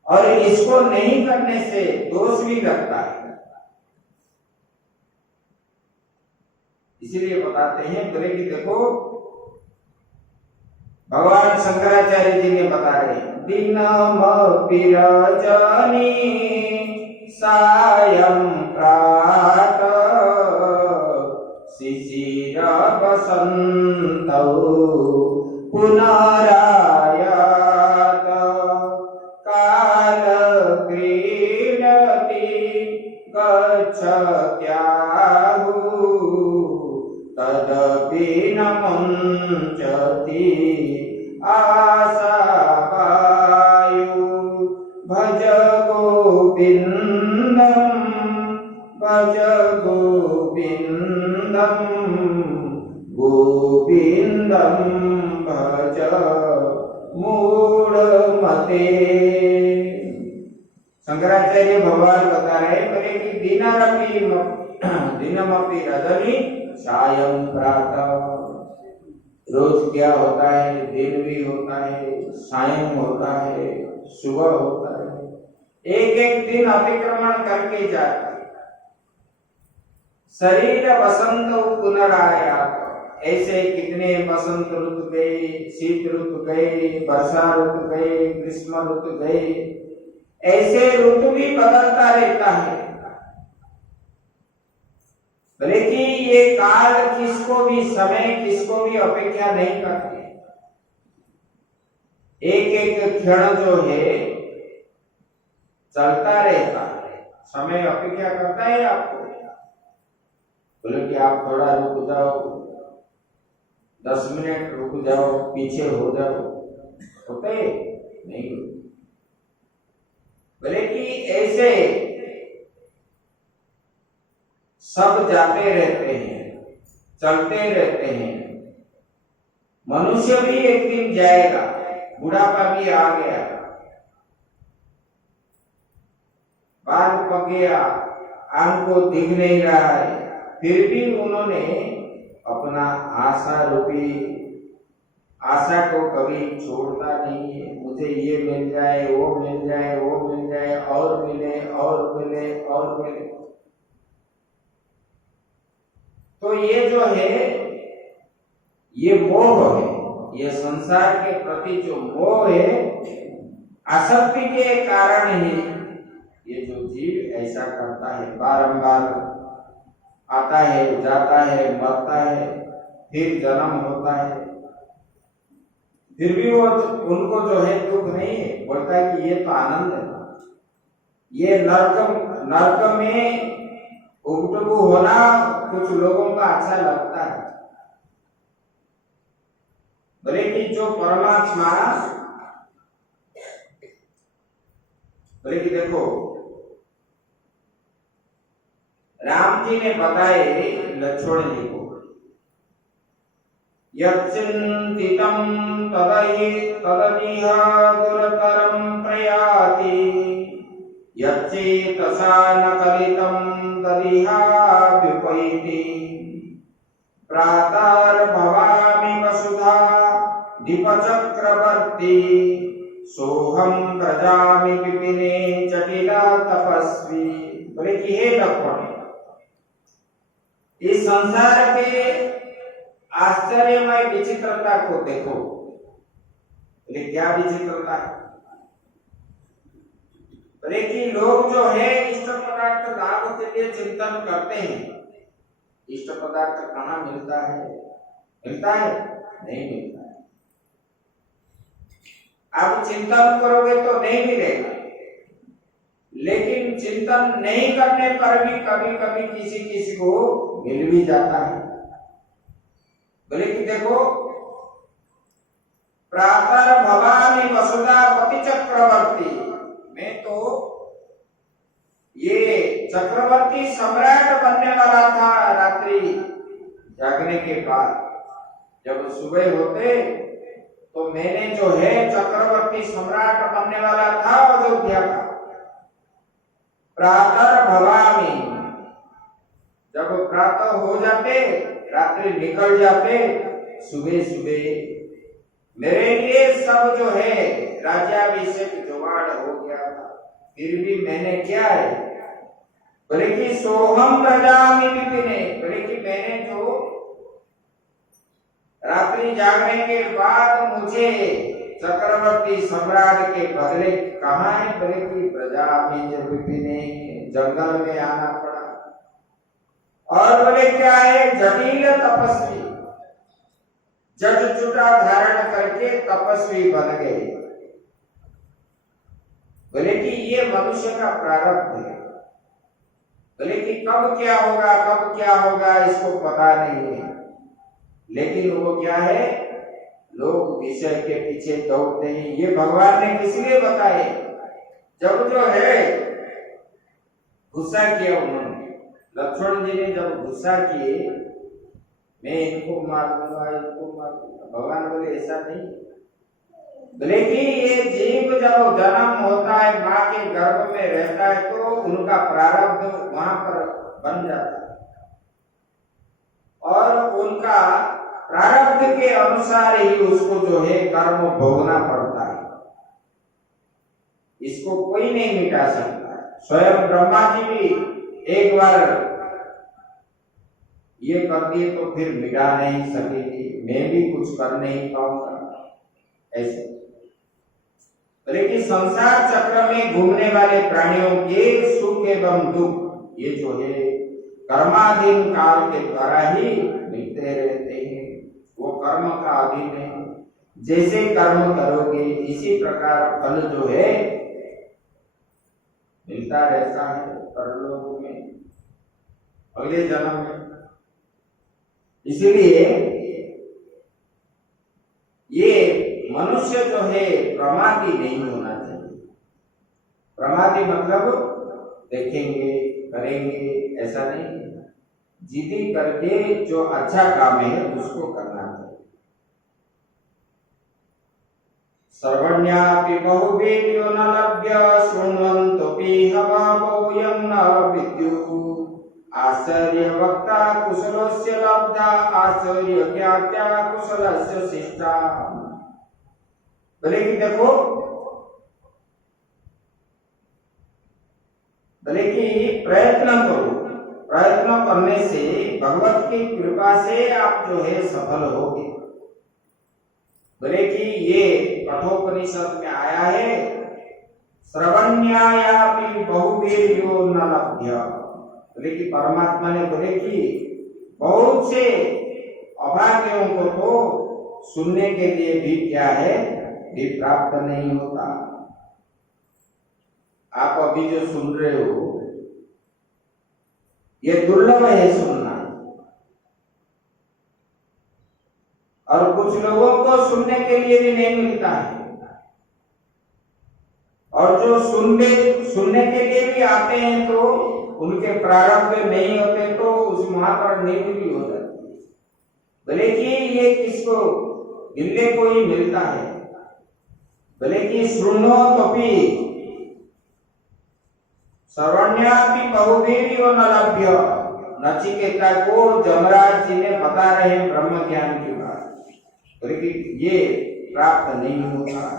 और इसको नहीं करने से दोष भी लगता है, इसीलिए बताते हैं। बोले कि देखो भगवान शंकराचार्य जी ने बता रहे, दिनमपि रजनी सायं प्रातः शिशिर वसन्तौ पुनरायणं आशा वायु भज गोविंदम भज गोविंदम गोविंदम भज मूढ़मते। शंकराचार्य भगवान बता रहे बोले कि दिनमपि रजनी सायं प्रातः, रोज क्या होता है, दिन भी होता है, सायं होता है, सुबह होता है, एक एक दिन अतिक्रमण करके जाता है। शरीर बसंत पुनरायात, ऐसे कितने बसंत ऋतु गए, शीत ऋतु गए, वर्षा ऋतु गए, ग्रीष्म ऋतु गए, ऐसे ऋतु भी बदलता रहता है। भले कि ये काल किसको भी, समय किसको भी अपेक्षा नहीं करती, एक एक क्षण जो है चलता रहता है, समय अपेक्षा करता है आपको। बोले कि आप थोड़ा रुक जाओ, 10 मिनट रुक जाओ, पीछे हो जाओ, होते नहीं। बोले कि ऐसे सब जाते रहते हैं, चलते रहते हैं। मनुष्य भी एक दिन जाएगा, बुढ़ापा भी आ गया, बाल पक गया, आंख को दिख नहीं रहा है, फिर भी उन्होंने अपना आशा रूपी आशा को कभी छोड़ता नहीं है। मुझे ये मिल जाए, वो मिल जाए, वो मिल जाए, और मिले और मिले और मिले। तो ये जो है ये मोह है, ये संसार के प्रति जो मोह है, आसक्ति के कारण ही ये जो जीव ऐसा करता है, बारंबार आता है, जाता है, मरता है, फिर जन्म होता है, फिर भी वो उनको जो है दुख नहीं है, बोलता है कि ये तो आनंद है। ये नरक में उबटबू होना कुछ लोगों का अच्छा लगता है। बोले कि जो परमात्मा, बोले कि देखो राम जी ने बताए लक्ष्मण जी को, यच्चिंतितं तदनीह दुरतरं प्रयाति, यच्चेतसा न कलितं तदिहाभ्युपैति। प्रातर्भवामि वसुधा दीपचक्रवर्ती, सोहम व्रजामि विपिने जटिला तपस्वी। बोले कि हे लक्ष्मण, इस संसार के आश्चर्यमय विचित्रता को देखो। बोले क्या विचित्रता है? बोले कि लोग जो है इष्ट पदार्थ लाभ के लिए चिंतन करते हैं। इष्ट पदार्थ कहाँ मिलता है? मिलता है? नहीं मिलता है। आप चिंतन करोगे तो नहीं मिलेगा, लेकिन चिंतन नहीं करने पर भी कभी कभी किसी किसी को मिल भी जाता है। बोले कि देखो, प्रातर्भवामि वसुधापति चक्रवर्ती, मैं तो ये चक्रवर्ती सम्राट बनने वाला था। रात्रि जागने के बाद जब सुबह होते तो मैंने जो है चक्रवर्ती सम्राट बनने वाला था अयोध्या का। प्रातर्भवामि, जब प्रातः हो जाते, रात्रि निकल जाते, सुबह सुबह मेरे लिए सब जो है राज्याभिषेक जुगाड़ हो गया था। फिर भी मैंने क्या है? बोले कि सोहम व्रजामि विपिने, बोले कि मैंने जो रात्रि जागने के बाद मुझे चक्रवर्ती सम्राट के बदले कहाँ है? बोले कि व्रजामि विपिने, जंगल में आना पड़ा। और बोले क्या है? जटिल तपस्वी, जट जुटा धारण करके तपस्वी बन गए। बोले कि ये मनुष्य का प्रारब्ध है। बोले कि कब क्या होगा, कब क्या होगा इसको पता नहीं है, लेकिन वो क्या है? लोग विषय के पीछे दौड़ते हैं। ये भगवान ने किस लिए बताए? जब जो है गुस्सा किया उन्होंने, लक्ष्मण जी ने जब गुस्सा किए, मैं इनको मार दूंगा, इनको मार दूंगा, भगवान बोले ऐसा नहीं। बोले कि ये जीव जब जन्म होता है, माँ के गर्भ में रहता है, तो उनका प्रारब्ध वहां पर बन जाता है और उनका प्रारब्ध के अनुसार ही उसको जो है कर्म भोगना पड़ता है। इसको कोई नहीं मिटा सकता। स्वयं ब्रह्मा जी भी एक बार ये कर दिए तो फिर मिटा नहीं सकेगी, मैं भी कुछ कर नहीं पाऊंगा ऐसे। लेकिन संसार चक्र में घूमने वाले प्राणियों के सुख एवं दुख ये जो है कर्माधीन काल के द्वारा ही मिलते रहते हैं। वो कर्म का अधीन है, जैसे कर्म करोगे इसी प्रकार फल जो है मिलता रहता है परलोक में, अगले जन्म में। इसीलिए ये मनुष्य जो है प्रमादी नहीं होना चाहिए। प्रमादी मतलब देखेंगे करेंगे ऐसा नहीं, जिद्दी करके जो अच्छा काम है उसको करना चाहिए। सर्वण्यापि बहुवीर्यो न लभ्य शृण्वन्तोऽपि हवावोऽयं न विद्युः। आश्चर्य वक्ता कुशलस्य लब्धा आश्चर्य ज्ञात्या कुशलस्य शिष्टा। बोले कि देखो, बोले कि प्रयत्न करो, प्रयत्न करने से भगवत की कृपा से आप जो है सफल होगे। बोले कि ये कठोपनिषद में आया है, श्रवण्यायापि बहुवीर्यो न लभ्य। बोले कि परमात्मा ने बोले कि बहुत से अभाग्यों को तो सुनने के लिए भी क्या है, भी प्राप्त नहीं होता। आप अभी जो सुन रहे हो ये दुर्लभ है सुनना, और कुछ लोगों को सुनने के लिए भी नहीं मिलता है, और जो सुनने के लिए भी आते हैं तो उनके प्रारब्ध नहीं होते तो उस वहां पर निवृत्ति हो जाती है। भले कि ये किसको गिल्ले को ही मिलता है। भले कि सुनो तो भी सर्वण्यापि बहुवीर्यो न लभ्य। नचिकेता को जमराज जी ने बता रहे ब्रह्म ज्ञान की बात, लेकिन ये प्राप्त नहीं होता।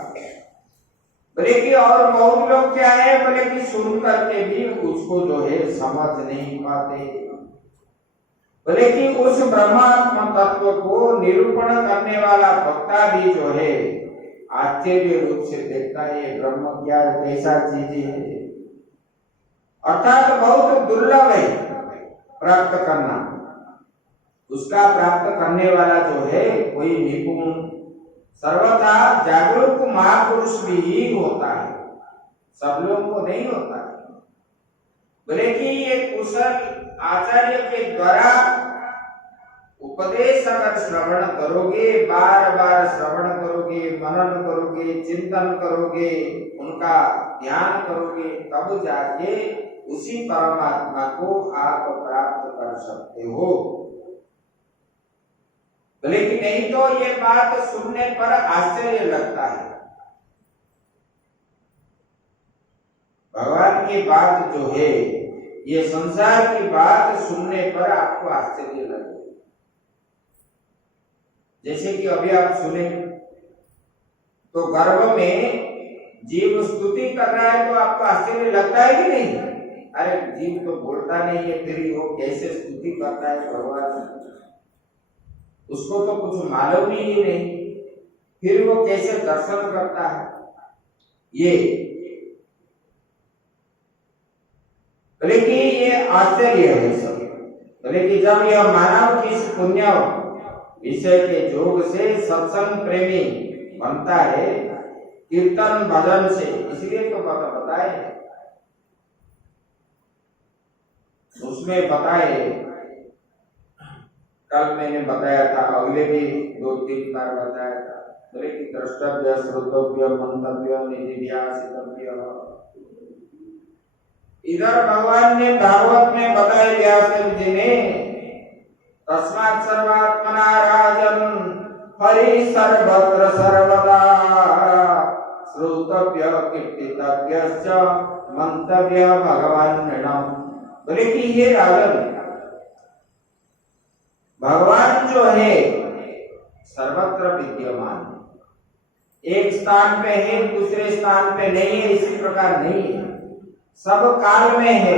बोले कि और बहुत लोग क्या है, बोले कि सुन करके भी उसको जो है समझ नहीं पाते। बोले कि उस ब्रह्मात्म तत्व को निरूपण करने वाला वक्ता भी जो है आश्चर्य रूप से देखता है ब्रह्म ज्ञान कैसा चीज है, अर्थात बहुत दुर्लभ है प्राप्त करना। उसका प्राप्त करने वाला जो है कोई निपुण सर्वथा जागरूक महापुरुष भी ही होता है, सब लोगों को नहीं होता है। बोले कि ये कुशल आचार्य के द्वारा उपदेश अगर श्रवण करोगे, बार बार श्रवण करोगे, मनन करोगे, चिंतन करोगे, उनका ध्यान करोगे, तब जाके उसी परमात्मा को आप प्राप्त कर सकते हो। लेकिन नहीं तो ये बात सुनने पर आश्चर्य लगता है। भगवान की बात जो है, ये संसार की बात सुनने पर आपको आश्चर्य लगेगा। जैसे कि अभी आप सुने तो गर्भ में जीव स्तुति कर रहा है तो आपको आश्चर्य लगता है कि नहीं? अरे जीव तो बोलता नहीं है, फिर वो कैसे स्तुति करता है भगवान, उसको तो कुछ मालूम ही नहीं, फिर वो कैसे दर्शन करता है। ये लेकिन ये आश्चर्य है सब। लेकिन जब यह मानव की पुण्य विषय के जोग से सत्संग प्रेमी बनता है, कीर्तन भजन से, इसलिए तो बताए उसमें बताए, कल मैंने बताया था, अगले भी 2-3 बार बताया था बोले कि द्रष्टव्य, श्रोतव्य, मंतव्य, निधिध्यासितव्य। इधर भगवान ने भागवत में बताया व्यास जी ने, तस्मात् सर्वात्मना राजन हरि सर्वत्र सर्वदा श्रोतव्य कीर्तितव्यश्च मंतव्य भगवान नृणम। बोले कि ये राजन, भगवान जो है सर्वत्र विद्यमान है, एक स्थान पे है दूसरे स्थान पे नहीं है, इसी प्रकार नहीं है, सब काल में है,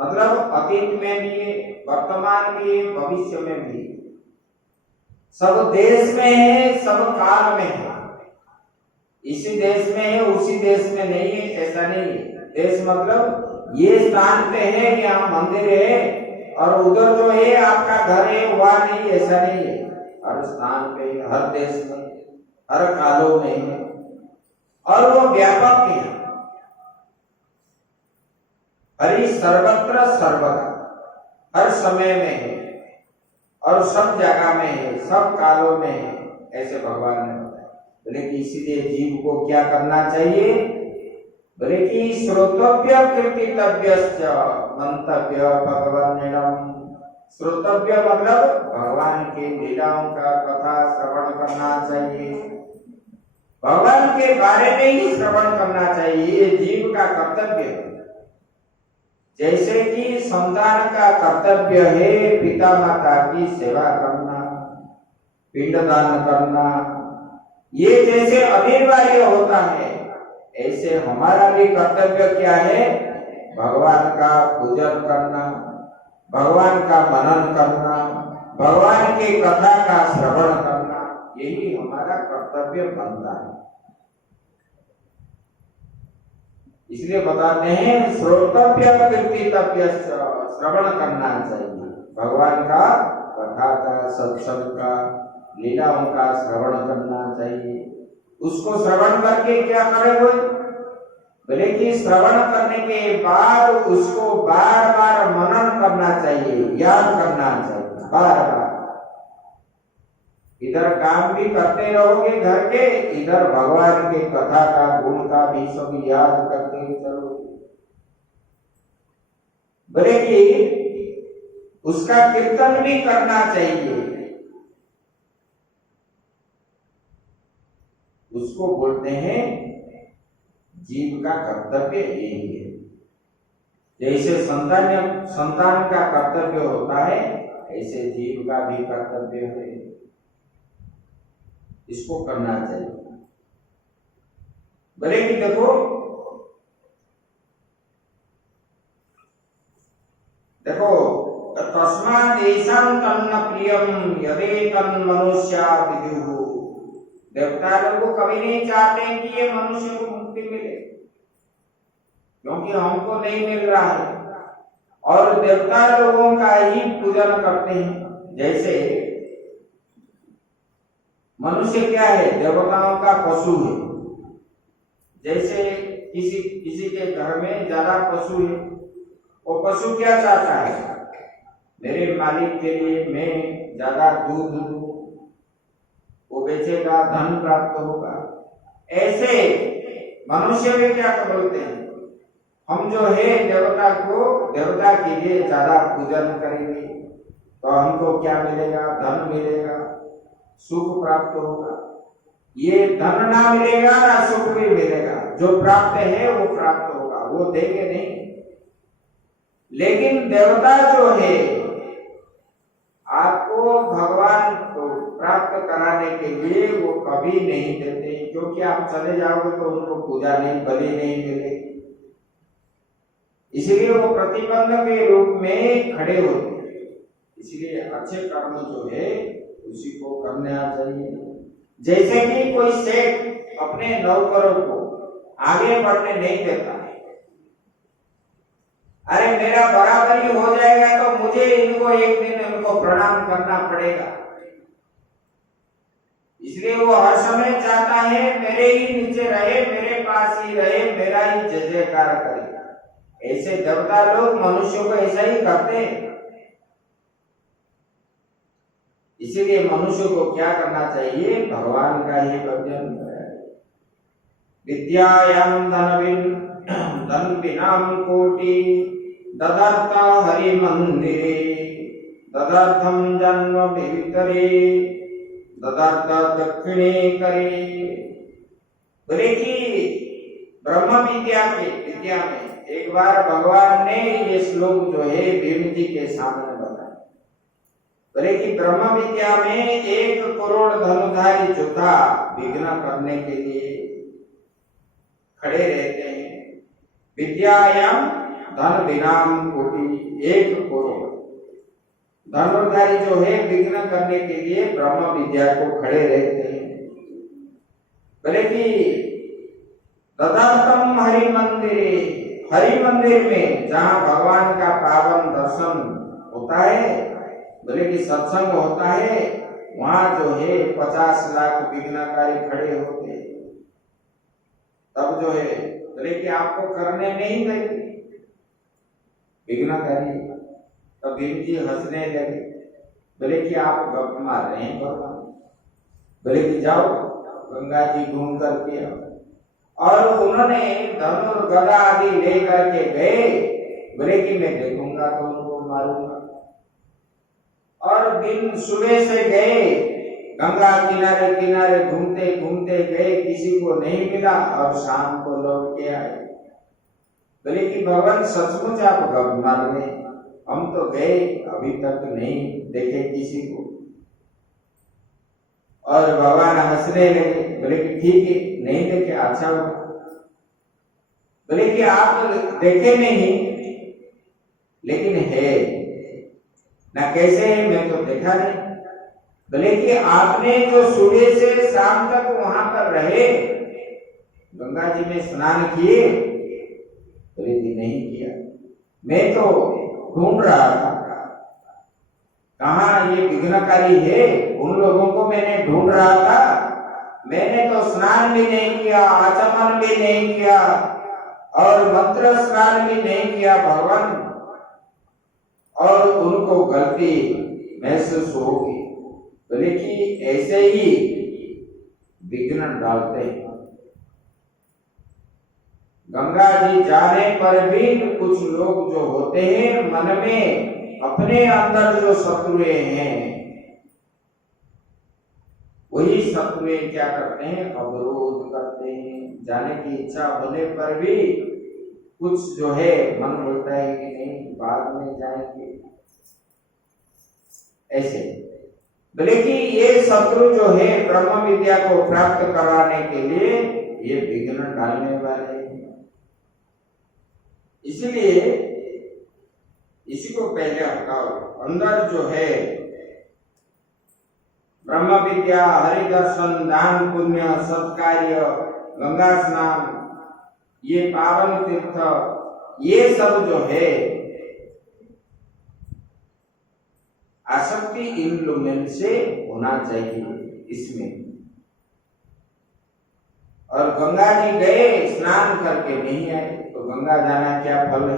मतलब अतीत में भी है, वर्तमान भी है, भविष्य में भी है, सब देश में है, सब काल में है, इसी देश में है उसी देश में नहीं है, ऐसा नहीं है। देश मतलब ये स्थान पे है, यहाँ मंदिर है, और उधर जो है आपका घर है वह नहीं, ऐसा नहीं है। हर स्थान पे, हर देश में, हर कालों में है, और वो व्यापक है। हरि सर्वत्र सर्वदा, हर समय में है और सब जगह में है, सब कालों में है, ऐसे भगवान ने बताया। बोले कि इसीलिए जीव को क्या करना चाहिए? बोले कि श्रोतव्य कीर्तितव्यश्च मंतव्य भगवान नृणम। श्रोतव्य मतलब भगवान के लीलाओं का कथा श्रवण करना चाहिए, भगवान के बारे में ही श्रवण करना चाहिए, ये जीव का कर्तव्य है। जैसे कि संतान का कर्तव्य है पिता माता की सेवा करना, पिंडदान करना, ये जैसे अनिवार्य होता है, ऐसे हमारा भी कर्तव्य क्या है? भगवान का पूजन करना, भगवान का मनन करना, भगवान की कथा का श्रवण करना, यही हमारा कर्तव्य बनता है। इसलिए बताते हैं श्रोतव्य कीर्तितव्य, श्रवण करना चाहिए भगवान का, कथा का, सत्संग का, लीलाओं का श्रवण करना चाहिए। उसको श्रवण करके क्या करे कोई? बोले कि श्रवण करने के बाद उसको बार बार मनन करना चाहिए, याद करना चाहिए बार बार। इधर काम भी करते रहोगे घर के, इधर भगवान के कथा का, गुण का भी सब याद करते चलो। बोले कि उसका कीर्तन भी करना चाहिए, उसको बोलते हैं जीव का कर्तव्य यही है। जैसे संतान का कर्तव्य होता है, ऐसे जीव का भी कर्तव्य है, इसको करना चाहिए। बोले कि देखो तस्मात् ऐसां तन्न प्रियम यदेतं मनुष्या विदुः। देवता लोग को कभी नहीं चाहते कि ये मनुष्य को मुक्ति मिले, क्योंकि हमको नहीं मिल रहा है, और देवता लोगों का ही पूजन करते हैं। जैसे मनुष्य क्या है? देवताओं का पशु है। जैसे किसी के घर में ज्यादा पशु है, वो पशु क्या चाहता है? मेरे मालिक के लिए मैं ज्यादा दूध दूं, वो बेचेगा, धन प्राप्त होगा। ऐसे मनुष्य में क्या बोलते हैं? हम जो है देवता के लिए ज्यादा पूजन करेंगे तो हमको क्या मिलेगा? धन मिलेगा, सुख प्राप्त होगा। ये धन ना मिलेगा ना सुख भी मिलेगा, जो प्राप्त है वो प्राप्त होगा, वो देंगे नहीं। लेकिन देवता जो है आपको भगवान को प्राप्त कराने के लिए वो कभी नहीं देते, क्योंकि आप चले जाओगे तो उनको पूजा नहीं, बलि नहीं मिलेगी। इसलिए वो प्रतिबंध के रूप में खड़े होते हैं। इसलिए अच्छे कर्म जो है उसी को करना चाहिए। जैसे कि कोई सेठ अपने नौकरों को आगे बढ़ने नहीं देता है, अरे मेरा बराबरी हो जाएगा तो मुझे इनको एक दिन इनको प्रणाम करना पड़ेगा, इसलिए वो हर समय चाहता है मेरे ही नीचे रहे, मेरे पास ही रहे, मेरा ही जय जयकार करे। ऐसे देवता लोग मनुष्यों को ऐसा ही करते हैं। इसीलिए मनुष्य को क्या करना चाहिए, भगवान का ही भजन करें। विद्यायां धन विनाम कोटि ददर्थ हरि मंदिरे ददर्थम जन्म वितरे ददर्थ दक्षिणे करे। बोले कि ब्रह्म विद्या में एक बार भगवान ने ये श्लोक जो है भीम जी के सामने बताया। बोले कि ब्रह्म विद्या में 1 करोड़ धनुधारी योद्धा विघ्न करने के लिए खड़े रहते हैं। विद्यायाम धन विनाम कोटि, 1 करोड़ धनुर्धारी जो है विघ्न करने के लिए ब्रह्म विद्या को खड़े रहते हैं। बोले कि तदर्थम हरि मंदिरे, हरि मंदिर में जहाँ भगवान का पावन दर्शन होता है, बोले कि सत्संग होता है, वहां जो है 50 लाख विघ्नकारी खड़े होते हैं। तब जो है बोले कि आपको करने नहीं देंगे विघ्नकारी। तो भीम जी हंसने लगे। बोले कि आप गप मार रहे हैं भगवान। बोले कि जाओ गंगा जी घूम करके आओ। और उन्होंने धनुर गदा आदि लेकर के गए। बोले कि मैं देखूंगा तो उनको मारूंगा। और दिन सुबह से गए, गंगा किनारे किनारे घूमते घूमते गए, किसी को नहीं मिला और शाम को लौट के आए। बोले कि भगवान सचमुच आप गप मार रहे हैं, हम तो गए अभी तक नहीं देखे किसी को। और भगवान हंसने लगे। बोले कि ठीक है, नहीं देखे, अच्छा हुआ। बोले कि आप देखे नहीं लेकिन है ना, कैसे है, मैं तो देखा नहीं। बोले कि आपने जो सुबह से शाम तक वहां पर रहे, गंगा जी में स्नान किए? बोले कि नहीं किया, मैं तो ढूंढ रहा था कहाँ ये विघ्नकारी है, उन लोगों को मैंने ढूंढ रहा था। मैंने तो स्नान भी नहीं किया, आचमन भी नहीं किया और मंत्र स्नान भी नहीं किया भगवान, और उनको गलती महसूस होगी। बोले कि ऐसे ही विघ्न डालते हैं। गंगा जी जाने पर भी कुछ लोग जो होते हैं मन में अपने अंदर जो शत्रुए हैं, वही शत्रुए क्या करते हैं, अवरोध करते हैं। जाने की इच्छा होने पर भी कुछ जो है मन बोलता है कि नहीं बाद में जाएंगे, ऐसे। बोले कि ये शत्रु जो है ब्रह्म विद्या को प्राप्त कराने के लिए ये विघ्न डालने वाले हैं। इसलिए इसी को पहले हटाओ। अंदर जो है ब्रह्म विद्या, हरि दर्शन, दान पुण्य, सत्कार्य, गंगा स्नान, ये पावन तीर्थ, ये सब जो है आसक्ति इन लोगों से होना चाहिए इसमें। और गंगा जी गए, स्नान करके नहीं आए, तो गंगा जाना क्या फल है?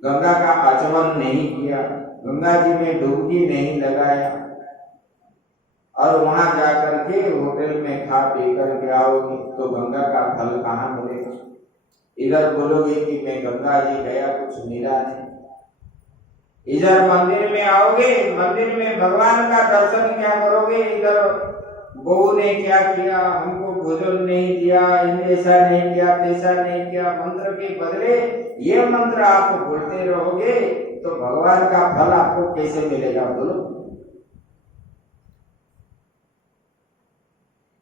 गंगा का आचमन नहीं किया, गंगा जी में डुबकी नहीं लगाया, और वहां जाकर के होटल में खा पी करके आओगे तो गंगा का फल कहाँ मिलेगा? इधर बोलोगे कि मैं गंगा जी गया, कुछ मिला नहीं। इधर मंदिर में आओगे, मंदिर में भगवान का दर्शन क्या करोगे? इधर बहू ने क्या किया, हमको भोजन नहीं दिया, ऐसा नहीं किया, तैसा नहीं किया, मंत्र के बदले ये मंत्र आप बोलते रहोगे तो भगवान का फल आपको कैसे मिलेगा बोलो?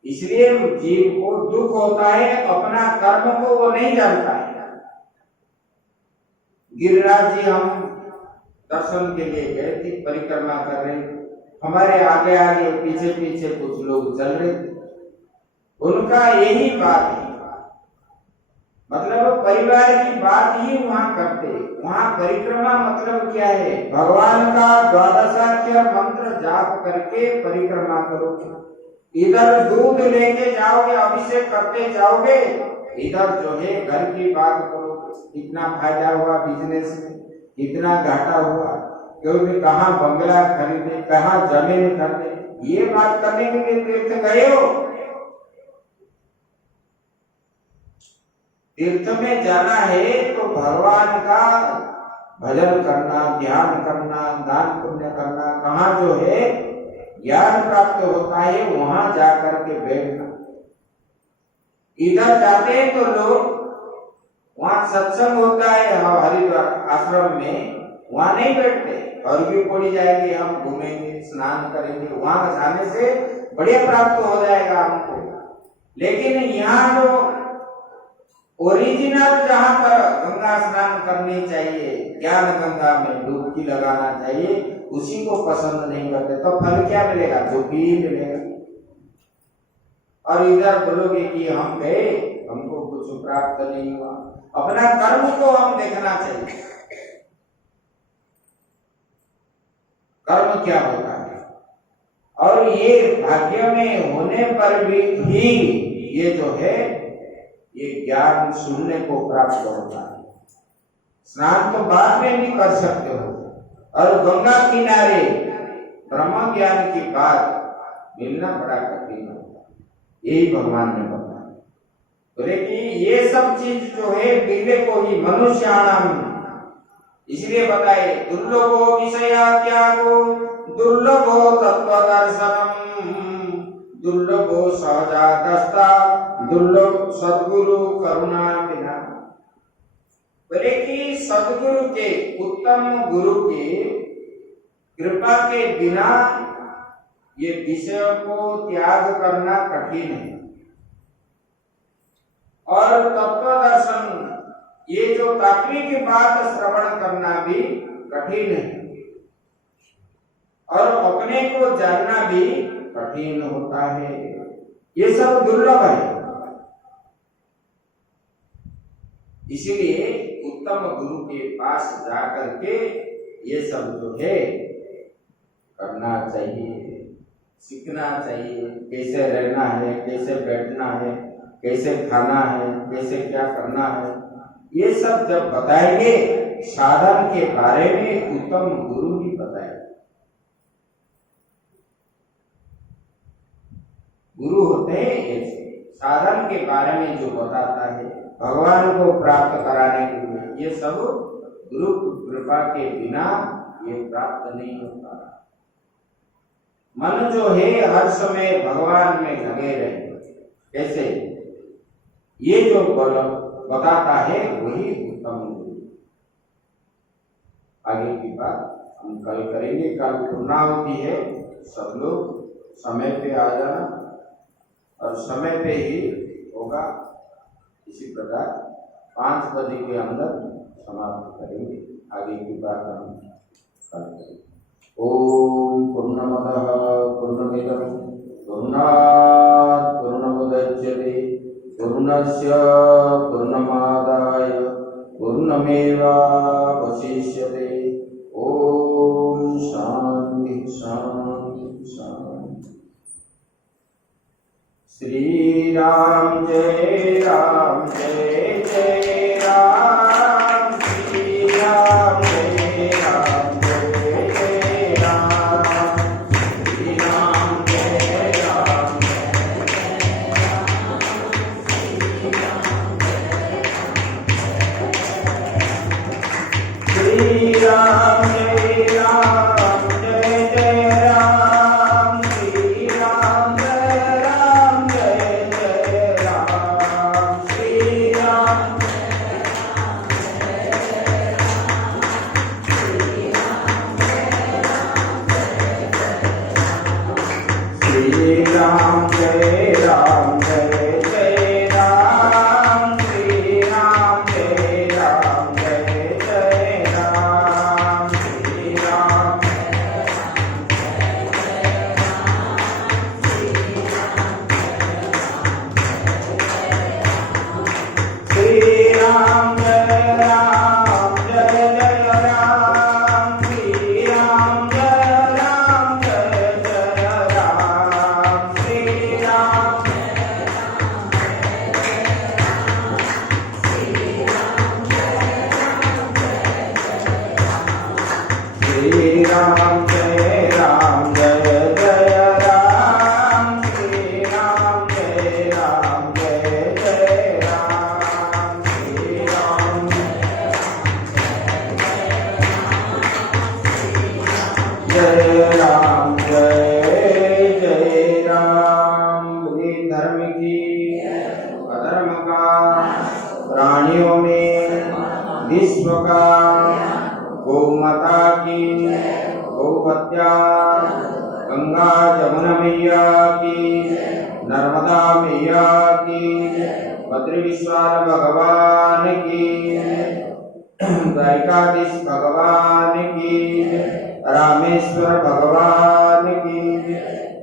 इसलिए जीव को दुख होता है, अपना कर्म को वो नहीं जानता है। गिरिराज जी हम दर्शन के लिए गए थे, परिक्रमा कर रहे थे, हमारे आगे आगे पीछे पीछे कुछ लोग चल रहे थे। उनका यही बात है, मतलब परिवार की बात ही वहां करते। वहां परिक्रमा मतलब क्या है? भगवान का द्वादशाक्षर मंत्र जाप करके परिक्रमा करोगे। इधर दूध लेके जाओगे, अभिषेक करते जाओगे, इधर जो है घर की बात करोगे, कितना फायदा हुआ बिजनेस में, कितना घाटा हुआ, क्योंकि कहाँ बंगला खरीदे, कहाँ जमीन खरीदे, ये बात करने के लिए तीर्थ गए हो। तीर्थ में जाना है तो भगवान का भजन करना, ध्यान करना, दान पुण्य करना, कहाँ जो है ज्ञान प्राप्त होता है वहां जाकर के बैठना। इधर जाते हैं तो लोग वहां सत्संग होता है हरिद्वार आश्रम में, वहां नहीं बैठते, और भी पड़ी जाएगी, हम घूमेंगे, स्नान करेंगे, वहां जाने से बढ़िया प्राप्त हो जाएगा हमको। लेकिन यहाँ जो ओरिजिनल जहां पर गंगा स्नान करनी चाहिए, ज्ञान गंगा में डुबकी लगाना चाहिए, उसी को पसंद नहीं करते, तो फल क्या मिलेगा? दुखी ही मिलेगा। और इधर बोलोगे कि हम गए, हमको कुछ प्राप्त नहीं हुआ। अपना कर्म को हम देखना चाहिए, कर्म क्या होता है, और ये भाग्य में होने पर भी ही ये जो है ये ज्ञान सुनने को प्राप्त होता है। स्नान तो बाद में भी कर सकते हो, और गंगा किनारे ब्रह्म ज्ञान की बात मिलना बड़ा कठिन होता है, यही भगवान ने बताया। बोले कि ये सब चीज जो है मिलने को ही मनुष्याणाम, इसलिए बताए दुर्लभो विषया त्यागो, दुर्लभो तत्व दर्शनम, दुर्लभो सहजागस्ता, दुर्लभ सद्गुरु करुणा बिना। बोले कि सद्गुरु के, उत्तम गुरु के कृपा के बिना ये विषय को त्याग करना कठिन है। और तत्व दर्शन, ये जो तात्विक बात श्रवण करना भी कठिन है, और अपने को जानना भी कठिन होता है। ये सब दुर्लभ है, इसीलिए उत्तम गुरु के पास जाकर के ये सब जो है करना चाहिए, सीखना चाहिए, कैसे रहना है, कैसे बैठना है, कैसे खाना है, कैसे क्या करना है, ये सब जब बताएंगे साधन के बारे में उत्तम गुरु ही बताएंगे। गुरु होते हैं ऐसे, साधन के बारे में जो बताता है, भगवान को प्राप्त कराने के लिए, ये सब गुरु कृपा के बिना ये प्राप्त नहीं होता। मन जो है हर समय भगवान में लगे रहे, कैसे ये जो बल बताता है वही उत्तम गुरु। आगे की बात हम कल करेंगे। कल पूर्णाहुति है, सब लोग समय पे आ जाना, और समय पे ही होगा। इसी प्रकार 5 बजे के अंदर समाप्त करेंगे। आगे की बात हम कल करेंगे। ओम पूर्णमदः पूर्णमिदं पूर्णात् पूर्णमुदच्यते पूर्णस्य पूर्णमादाय पूर्णमेवावशिष्यते। ओम शांति शांति शांति। श्री राम जय राम जय जय राम, श्री राम जय राम जय जय राम, श्री राम जय राम जय जय राम, श्री राम जय राम जय जय राम, श्री राम जय राम जय जय राम, श्री अधर्म का प्राणियों में विश्व का गौमाता की गौहत्या गंगा जमुना मैया की नर्मदा मैया की बद्री विश्वाल भगवान की द्वारिकाधीश भगवान की रामेश्वर भगवान की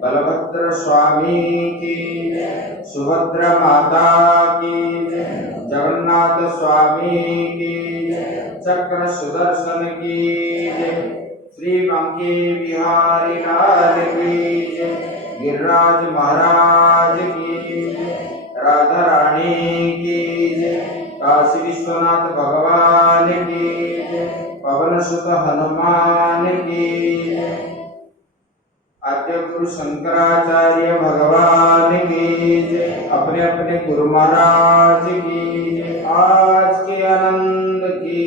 बलभद्र स्वामी की सुभद्रा माता की जगन्नाथ स्वामी की चक्र सुदर्शन की श्री बांके बिहारी लाल की गिरिराज महाराज की राधा रानी की काशी विश्वनाथ भगवान की पवन सुत हनुमान की आद्य गुरु शंकराचार्य भगवान की अपने अपने गुरु महाराज की आज के आनंद की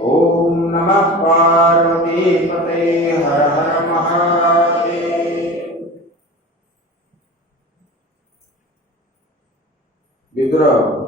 ओम नमः पार्वती पते हर हर महादेव। विद्रोह